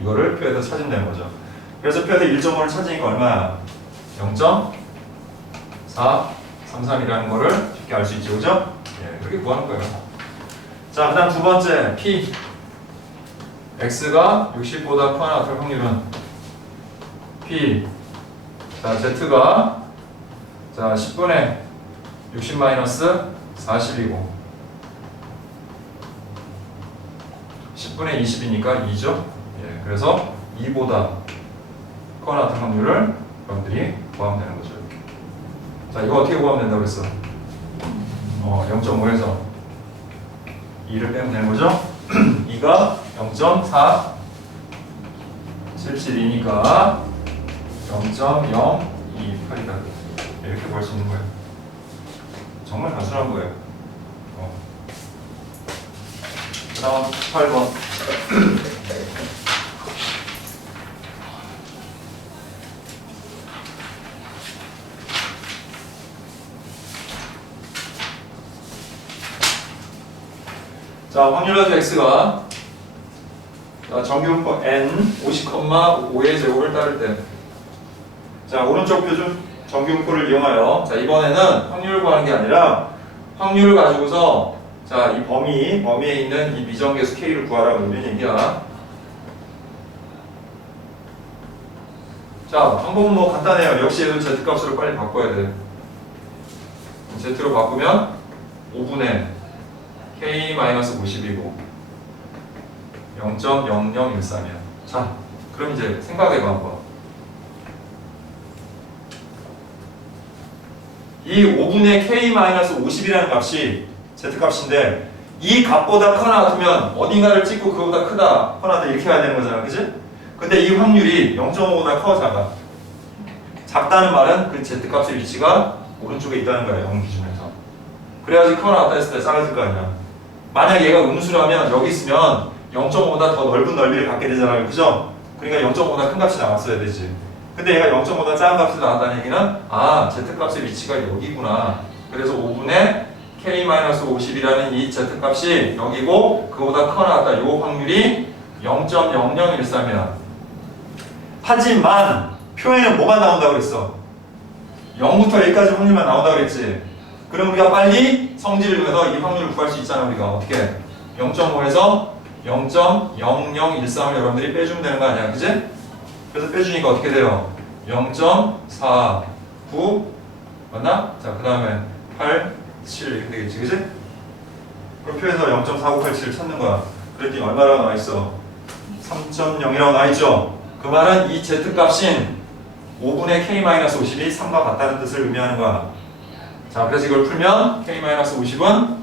이거를 표에다 찾으면 되는 거죠. 그래서 표에다 1.5를 찾으니까 얼마야? 0.433이라는 거를 쉽게 알 수 있죠. 그죠? 예, 그렇게 구하는 거예요. 자, 그 다음 두 번째 P X가 60보다 크거나 같을 확률은 P 자, Z가 자 10분의 60 마이너스 40이고 10분의 20이니까 2죠. 예, 그래서 2보다 크거나 같은 확률을 여러분들이 구하면 되는 거죠. 이렇게. 자, 이거 어떻게 구하면 된다고 그랬어? 0.5에서 2를 빼면 되는 거죠. 2가 0.477이니까 0.028이다. 이렇게 구할 수 있는 거예요. 정말 단순한 거예요. 그 다음 8번. 자, 확률가주 x가 정규분포 n 50,5의 제곱을 따를 때 자, 오른쪽 표준 정규분포를 이용하여 자, 이번에는 확률을 구하는 게 아니라 확률을 가지고서 자, 이 범위에 있는 이 미정계수 k를 구하라고 이런 얘기야. 자, 방법은 뭐 간단해요. 역시 얘도 z값으로 빨리 바꿔야 돼. z로 바꾸면 5분의 k-50이고 0.0013이야. 자, 그럼 이제 생각해봐 한번. 이 5분의 k-50이라는 값이 z값인데 이 값보다 크거나 같으면 어딘가를 찍고 그거보다 크다, 크거나 이렇게 해야 되는 거잖아, 그치? 근데 이 확률이 0.5보다 커, 작아? 작다는 말은 그 z값의 위치가 오른쪽에 있다는 거야, 0 기준에서. 그래야지 크거나 같다 했을 때 작아질 거 아니야. 만약 얘가 음수라면 여기 있으면 0.5보다 더 넓은 넓이를 갖게 되잖아요, 그죠? 그러니까 0.5보다 큰 값이 나왔어야 되지. 근데 얘가 0.5보다 작은 값이 나왔다는 얘기는 아, z값의 위치가 여기구나. 그래서 5분의 k-50이라는 이 z값이 여기고 그거보다 크거나 같다. 요 확률이 0.0013이야. 하지만 표에는 뭐만 나온다고 그랬어? 0부터 1까지 확률만 나온다고 그랬지. 그럼 우리가 빨리 성질을 내서 이 확률을 구할 수 있잖아. 우리가 어떻게 0.5에서 0.0013을 여러분들이 빼주면 되는 거 아니야, 그지? 그래서 빼주니까 어떻게 돼요? 0.49 맞나? 자, 그 다음에 87 이렇게 되겠지, 그지? 그럼 표에서 0.4987 찾는 거야. 그랬더니 얼마라고 나와있어? 3.0이라고 나와있죠? 그 말은 이 z값인 5분의 k-50이 3과 같다는 뜻을 의미하는 거야. 자, 그래서 이걸 풀면 k-50은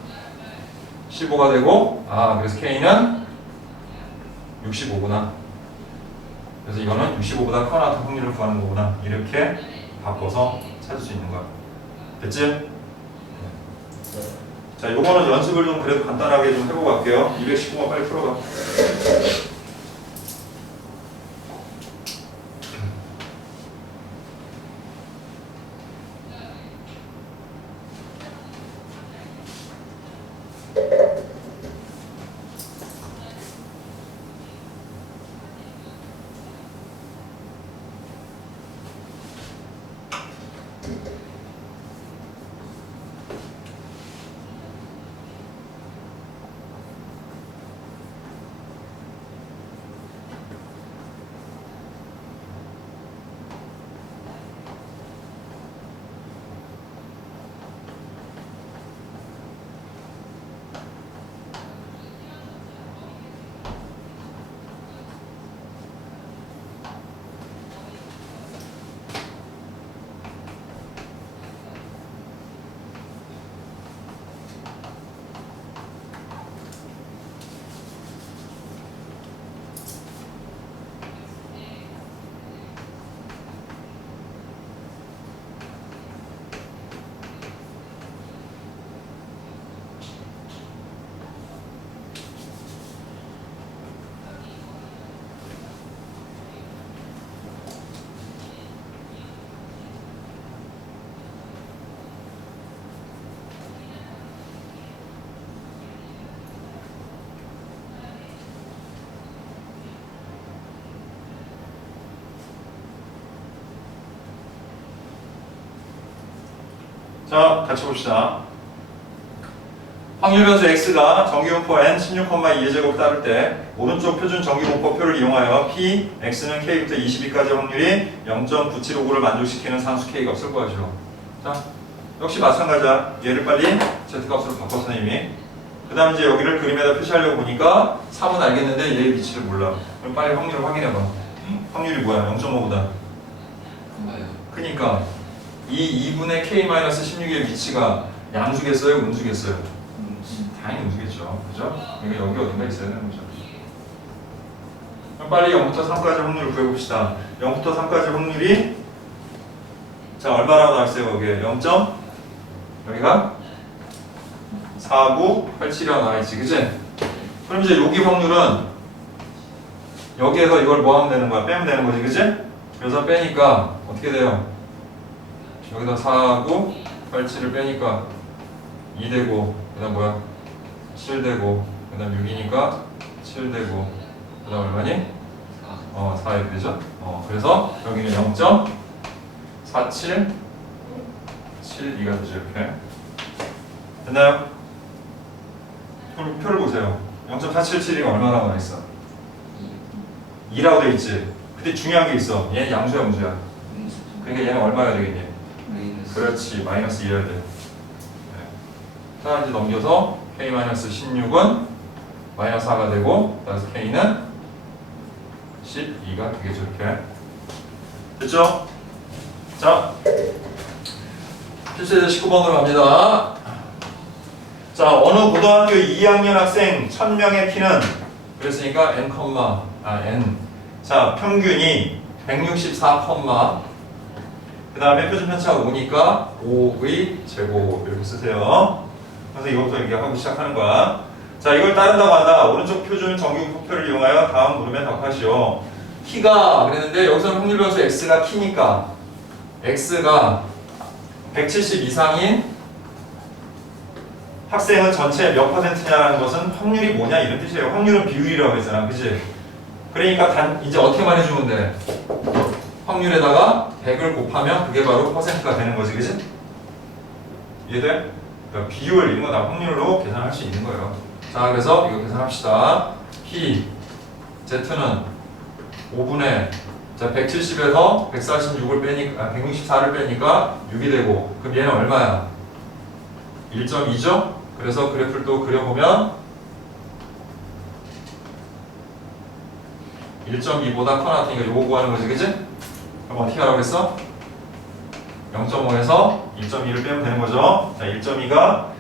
15가 되고 그래서 k는 65구나. 그래서 이거는 65보다 크거나 같은 확률을 구하는 거구나. 이렇게 바꿔서 찾을 수 있는 거야. 됐지? 자, 요거는 연습을 좀 그래도 간단하게 좀 해보고 갈게요. 219번 빨리 풀어봐. 자, 같이 봅시다. 확률 변수 x가 정기분포 n 16,2의 제곱 따를 때 오른쪽 표준 정기분포표를 이용하여 p, x는 k부터 22까지 확률이 0.9759를 만족시키는 상수 k가 없을 거죠. 자, 역시 마찬가지야. 얘를 빨리 z값으로 바꿔서 이미. 그 다음에 이제 여기를 그림에다 표시하려고 보니까 3은 알겠는데 얘의 위치를 몰라. 그럼 빨리 확률을 확인해봐. 확률이 뭐야? 0.5보다. 그니까 이 2분의 k-16의 위치가 양수겠어요? 음수겠어요? 당연히 음수겠죠. 그죠? 그러니까 여기 어딘가 있어야 되는 거죠. 그럼 빨리 0부터 3까지 확률을 구해봅시다. 0부터 3까지 확률이 자 얼마라고 나왔어요? 거기에 0. 여기가 4987이라고 나와있지. 그치? 그럼 이제 여기 확률은 여기에서 이걸 뭐 하면 되는 거야? 빼면 되는 거지. 그치? 그래서 빼니까 어떻게 돼요? 여기다 4987을 빼니까 2 되고 그 다음 뭐야? 7 되고 그 다음 6이니까 7 되고 그 다음 얼마니? 4 이렇게 되죠? 그래서 여기는 0.4772가 되죠. 이렇게 됐나요? 표를 보세요. 0.477이가 얼마나 나와 있어? 2라고 돼 있지. 근데 중요한 게 있어. 얘는 양수야 음수야? 그러니까 얘는 얼마가 되겠니? 그렇지, 마이너스 2여야 돼. 네. 자, 이제 넘겨서 k-16은 마이너스 4가 되고 그래서 k는 12가 되겠죠. 이렇게 됐죠? 자, 필수제도 19번으로 갑니다. 자, 어느 고등학교 2학년 학생 1000명의 키는 그랬으니까 n, 자, 평균이 164, 그 다음에 표준 편차가 5니까 5의 제곱 이렇게 쓰세요. 그래서 이것부터 이렇게 하고 시작하는 거야. 자, 이걸 따른다고 한다. 오른쪽 표준 정기분포표를 이용하여 다음 물음에 답하시오. 키가 그랬는데 여기서는 확률 변수 x가 키니까 x가 170 이상인 학생은 전체 몇 %냐라는 것은 확률이 뭐냐 이런 뜻이에요. 확률은 비율이라고 했잖아. 그치? 그러니까 이제 어떻게만 해주면 돼? 확률에다가 100을 곱하면 그게 바로 퍼센트가 되는 거지. 그치? 이해돼? 그러니까 비율 이런 거 다 확률로 계산할 수 있는 거예요. 자, 그래서 이거 계산합시다. p z는 5분의 자 170에서 146을 빼니까 164를 빼니까 6이 되고 그럼 얘는 얼마야? 1.2죠? 그래서 그래프를 또 그려보면 1.2보다 커 나왔으니까 요거 구하는 거지. 그치? 그럼 어떻게 하라고 했어? 0.5에서 1.2를 빼면 되는 거죠. 자, 1.2가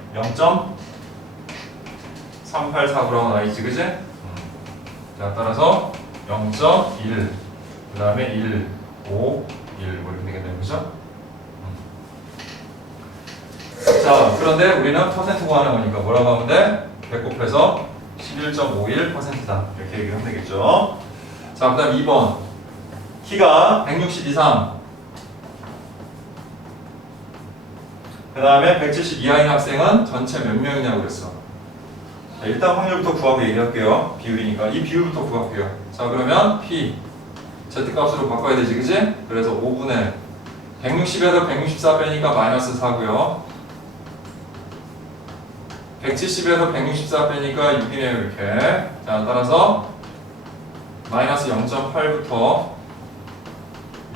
0.3849라고 나와있지. 그치? 자, 따라서 0.1 그 다음에 1, 5, 1 뭐 이렇게 되겠네요. 그죠? 자, 그런데 우리는 퍼센트 구하는 거니까 뭐라고 하면 돼? 100 곱해서 11.51%다 이렇게 얘기를 하면 되겠죠. 자, 그 다음 2번 키가 160 이상 그 다음에 170 이하인 학생은 전체 몇 명이냐고 그랬어. 자, 일단 확률부터 구하고 얘기할게요. 비율이니까 이 비율부터 구할게요. 자, 그러면 P Z값으로 바꿔야 되지. 그치? 그래서 5분의 160에서 164 빼니까 마이너스 4고요 170에서 164 빼니까 6이네요. 이렇게. 자, 따라서 마이너스 0.8부터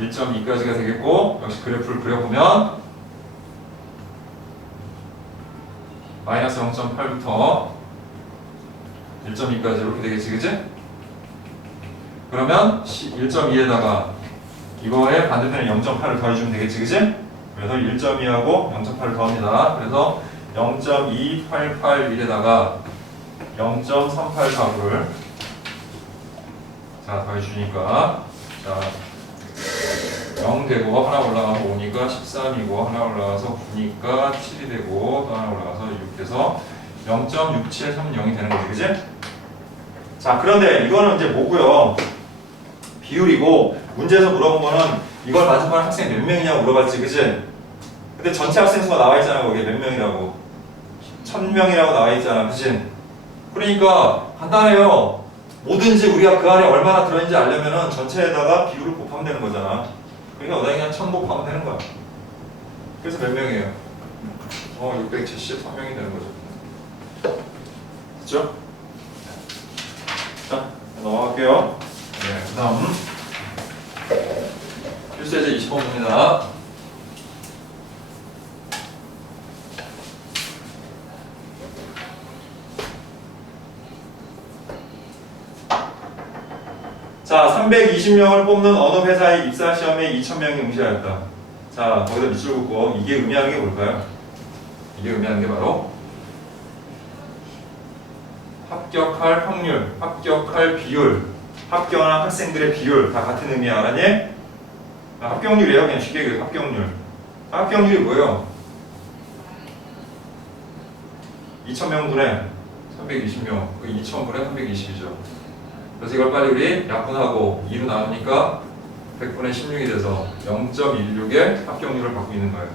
1.2까지가 되겠고 역시 그래프를 그려보면 마이너스 0.8부터 1.2까지 이렇게 되겠지. 그치? 그러면 1.2에다가 이거의 반대편에 0.8을 더해주면 되겠지. 그치? 그래서 1.2하고 0.8을 더합니다. 그래서 0.2881에다가 0.3849를 자 더해주니까 자 0 되고 하나 올라가서 5니까 13이고 하나 올라가서 9니까 7이 되고 또 하나 올라가서 6 돼서 0.6730이 되는 거지. 그치? 자, 그런데 이거는 이제 뭐고요? 비율이고 문제에서 물어본 거는 이걸 만족하는 학생이 몇 명이냐고 물어봤지. 그치? 근데 전체 학생 수가 나와 있잖아. 거기에 몇 명이라고 1000명이라고 나와 있잖아. 그치? 그러니까 간단해요. 뭐든지 우리가 그 안에 얼마나 들어있는지 알려면은 전체에다가 비율을 곱하면 되는 거잖아. 그러니까 그냥 1000 곱하면 되는 거야. 그래서 몇 명이에요? 673명이 되는 거죠. 됐죠? 자, 넘어갈게요. 네, 그 다음 필수예제 20번입니다. 자, 320명을 뽑는 어느 회사의 입사 시험에 2,000명이 응시하였다. 자, 거기다 밑줄 긋고 이게 의미하는 게 뭘까요? 이게 의미하는 게 바로 합격할 확률, 합격할 비율, 합격한 학생들의 비율 다 같은 의미야. 알았니? 합격률이에요. 그냥 쉽게 얘기해서 합격률. 합격률이 뭐예요? 2,000명 분의 320명, 그 2,000분의 320이죠. 그래서 이걸 빨리 우리 약분하고 2로 나누니까 100분의 16이 돼서 0.16의 합격률을 받고 있는 거예요.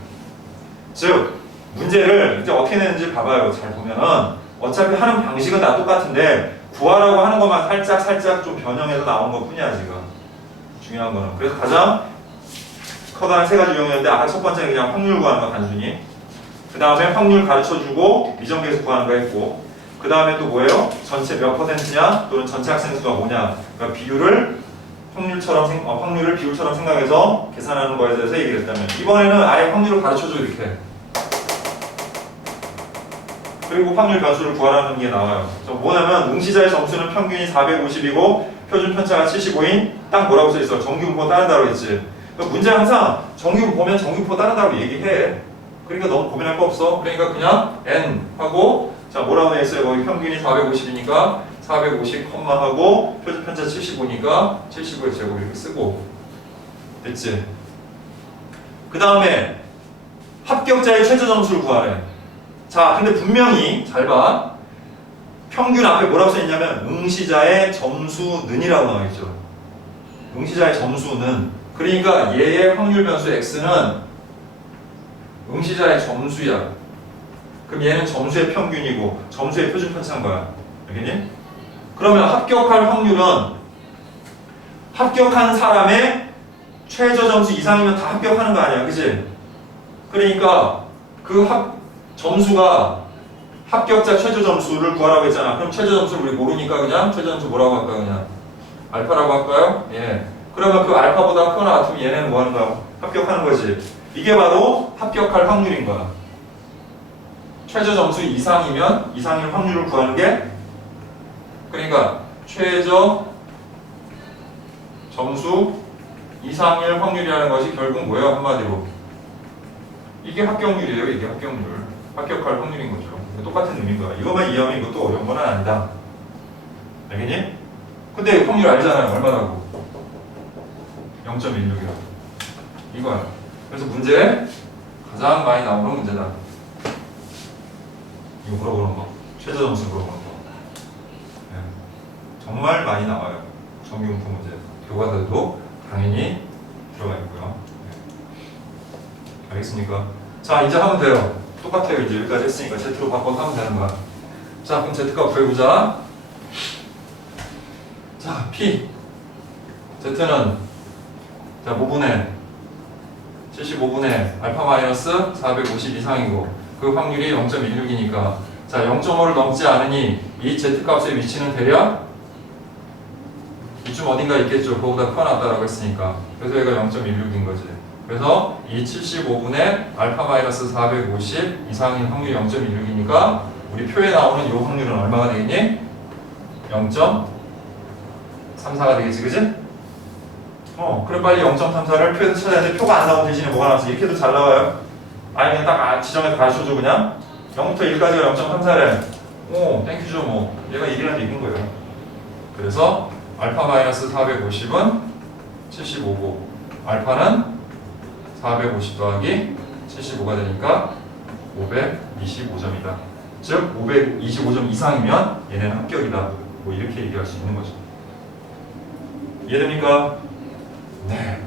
즉, 문제를 이제 어떻게 내는지 봐봐요. 잘 보면은 어차피 하는 방식은 다 똑같은데 구하라고 하는 것만 살짝 좀 변형해서 나온 것 뿐이야 지금. 중요한 거는. 그래서 가장 커다란 세 가지 유형이었는데 아까 첫 번째는 그냥 확률 구하는 거 단순히. 그 다음에 확률 가르쳐주고 미정계에서 구하는 거 했고, 그 다음에 또 뭐예요? 전체 몇 %냐 또는 전체 학생 수가 뭐냐. 그러니까 비율을 확률을 비율처럼 생각해서 계산하는 거에 대해서 얘기를 했다면, 이번에는 아예 확률을 가르쳐줘 이렇게. 그리고 확률 변수를 구하라는 게 나와요. 뭐냐면 응시자의 점수는 평균이 450이고 표준 편차가 75인 딱 뭐라고 써있어? 정규분포 따른다고 했지. 그러니까 문제 항상 정규분 보면 정규분포 따른다고 얘기해. 그러니까 너무 고민할 거 없어. 그러니까 그냥 n 하고, 자 뭐라고 돼 있어요? 거기 평균이 450이니까 450 컴마 하고 표준 편차 75니까 75의 제곱 이렇게 쓰고. 됐지? 그 다음에 합격자의 최저 점수를 구하래. 자, 근데 분명히 잘 봐. 평균 앞에 뭐라고 써있냐면 응시자의 점수는이라고 나와있죠. 응시자의 점수는. 그러니까 얘의 확률 변수 x는 응시자의 점수야. 그럼 얘는 점수의 평균이고 점수의 표준 편차인 거야. 알겠니? 그러면 합격할 확률은 합격한 사람의 최저 점수 이상이면 다 합격하는 거 아니야. 그치? 그러니까 그 점수가 합격자 최저 점수를 구하라고 했잖아. 그럼 최저 점수를 우리 모르니까 그냥 최저 점수 뭐라고 할까요? 그냥 알파라고 할까요? 예. 그러면 그 알파보다 크거나 같으면 얘네는 뭐 하는 거야? 합격하는 거지. 이게 바로 합격할 확률인 거야. 최저 점수 이상일 확률을 구하는 게, 그러니까 최저 점수 이상일 확률이라는 것이 결국 뭐예요? 한마디로 이게 합격률이에요. 이게 합격률. 합격할 확률인 거죠. 똑같은 의미인 거야. 이것만 이해하면 이것도 어려운 건 아니다. 알겠니? 근데 확률 알잖아요. 얼마나고? 0.16이라고. 이거야. 그래서 문제에 가장 많이 나오는 문제다. 이거 물어보는 거. 최저 점수 물어보는 거. 네. 정말 많이 나와요. 정규분포 문제. 교과서에도 당연히 들어가 있고요. 네. 알겠습니까? 자, 이제 하면 돼요. 똑같아요. 이제 여기까지 했으니까 Z로 바꿔서 하면 되는 거야. 자, 그럼 Z값 구해보자. 자, P. Z는 자, 5분의 75분의 알파 마이너스 450 이상이고 그 확률이 0.16이니까 자, 0.5를 넘지 않으니 이 Z값의 위치는 대략 이쯤 어딘가 있겠죠. 그거보다 커놨다라고 했으니까. 그래서 얘가 0.16인 거지. 그래서 이 75분의 알파 마이너스 450 이상인 확률이 0.16이니까 우리 표에 나오는 이 확률은 얼마가 되겠니? 0.34가 되겠지, 그지? 그럼 빨리 0.34를 표에서 찾아야 돼. 표가 안 나온 대신에 뭐가 나왔어? 이렇게 해도 잘 나와요? 아니 그냥 딱 지정해서 가르쳐줘 그냥? 0부터 1까지가 0.34래. 오, 땡큐죠 뭐. 얘가 1이라는 얘기인 거예요. 그래서 알파 마이너스 450은 75고 알파는 450 더하기 75가 되니까 525점이다. 즉 525점 이상이면 얘네는 합격이다. 뭐 이렇게 얘기할 수 있는 거죠. 이해됩니까? 네.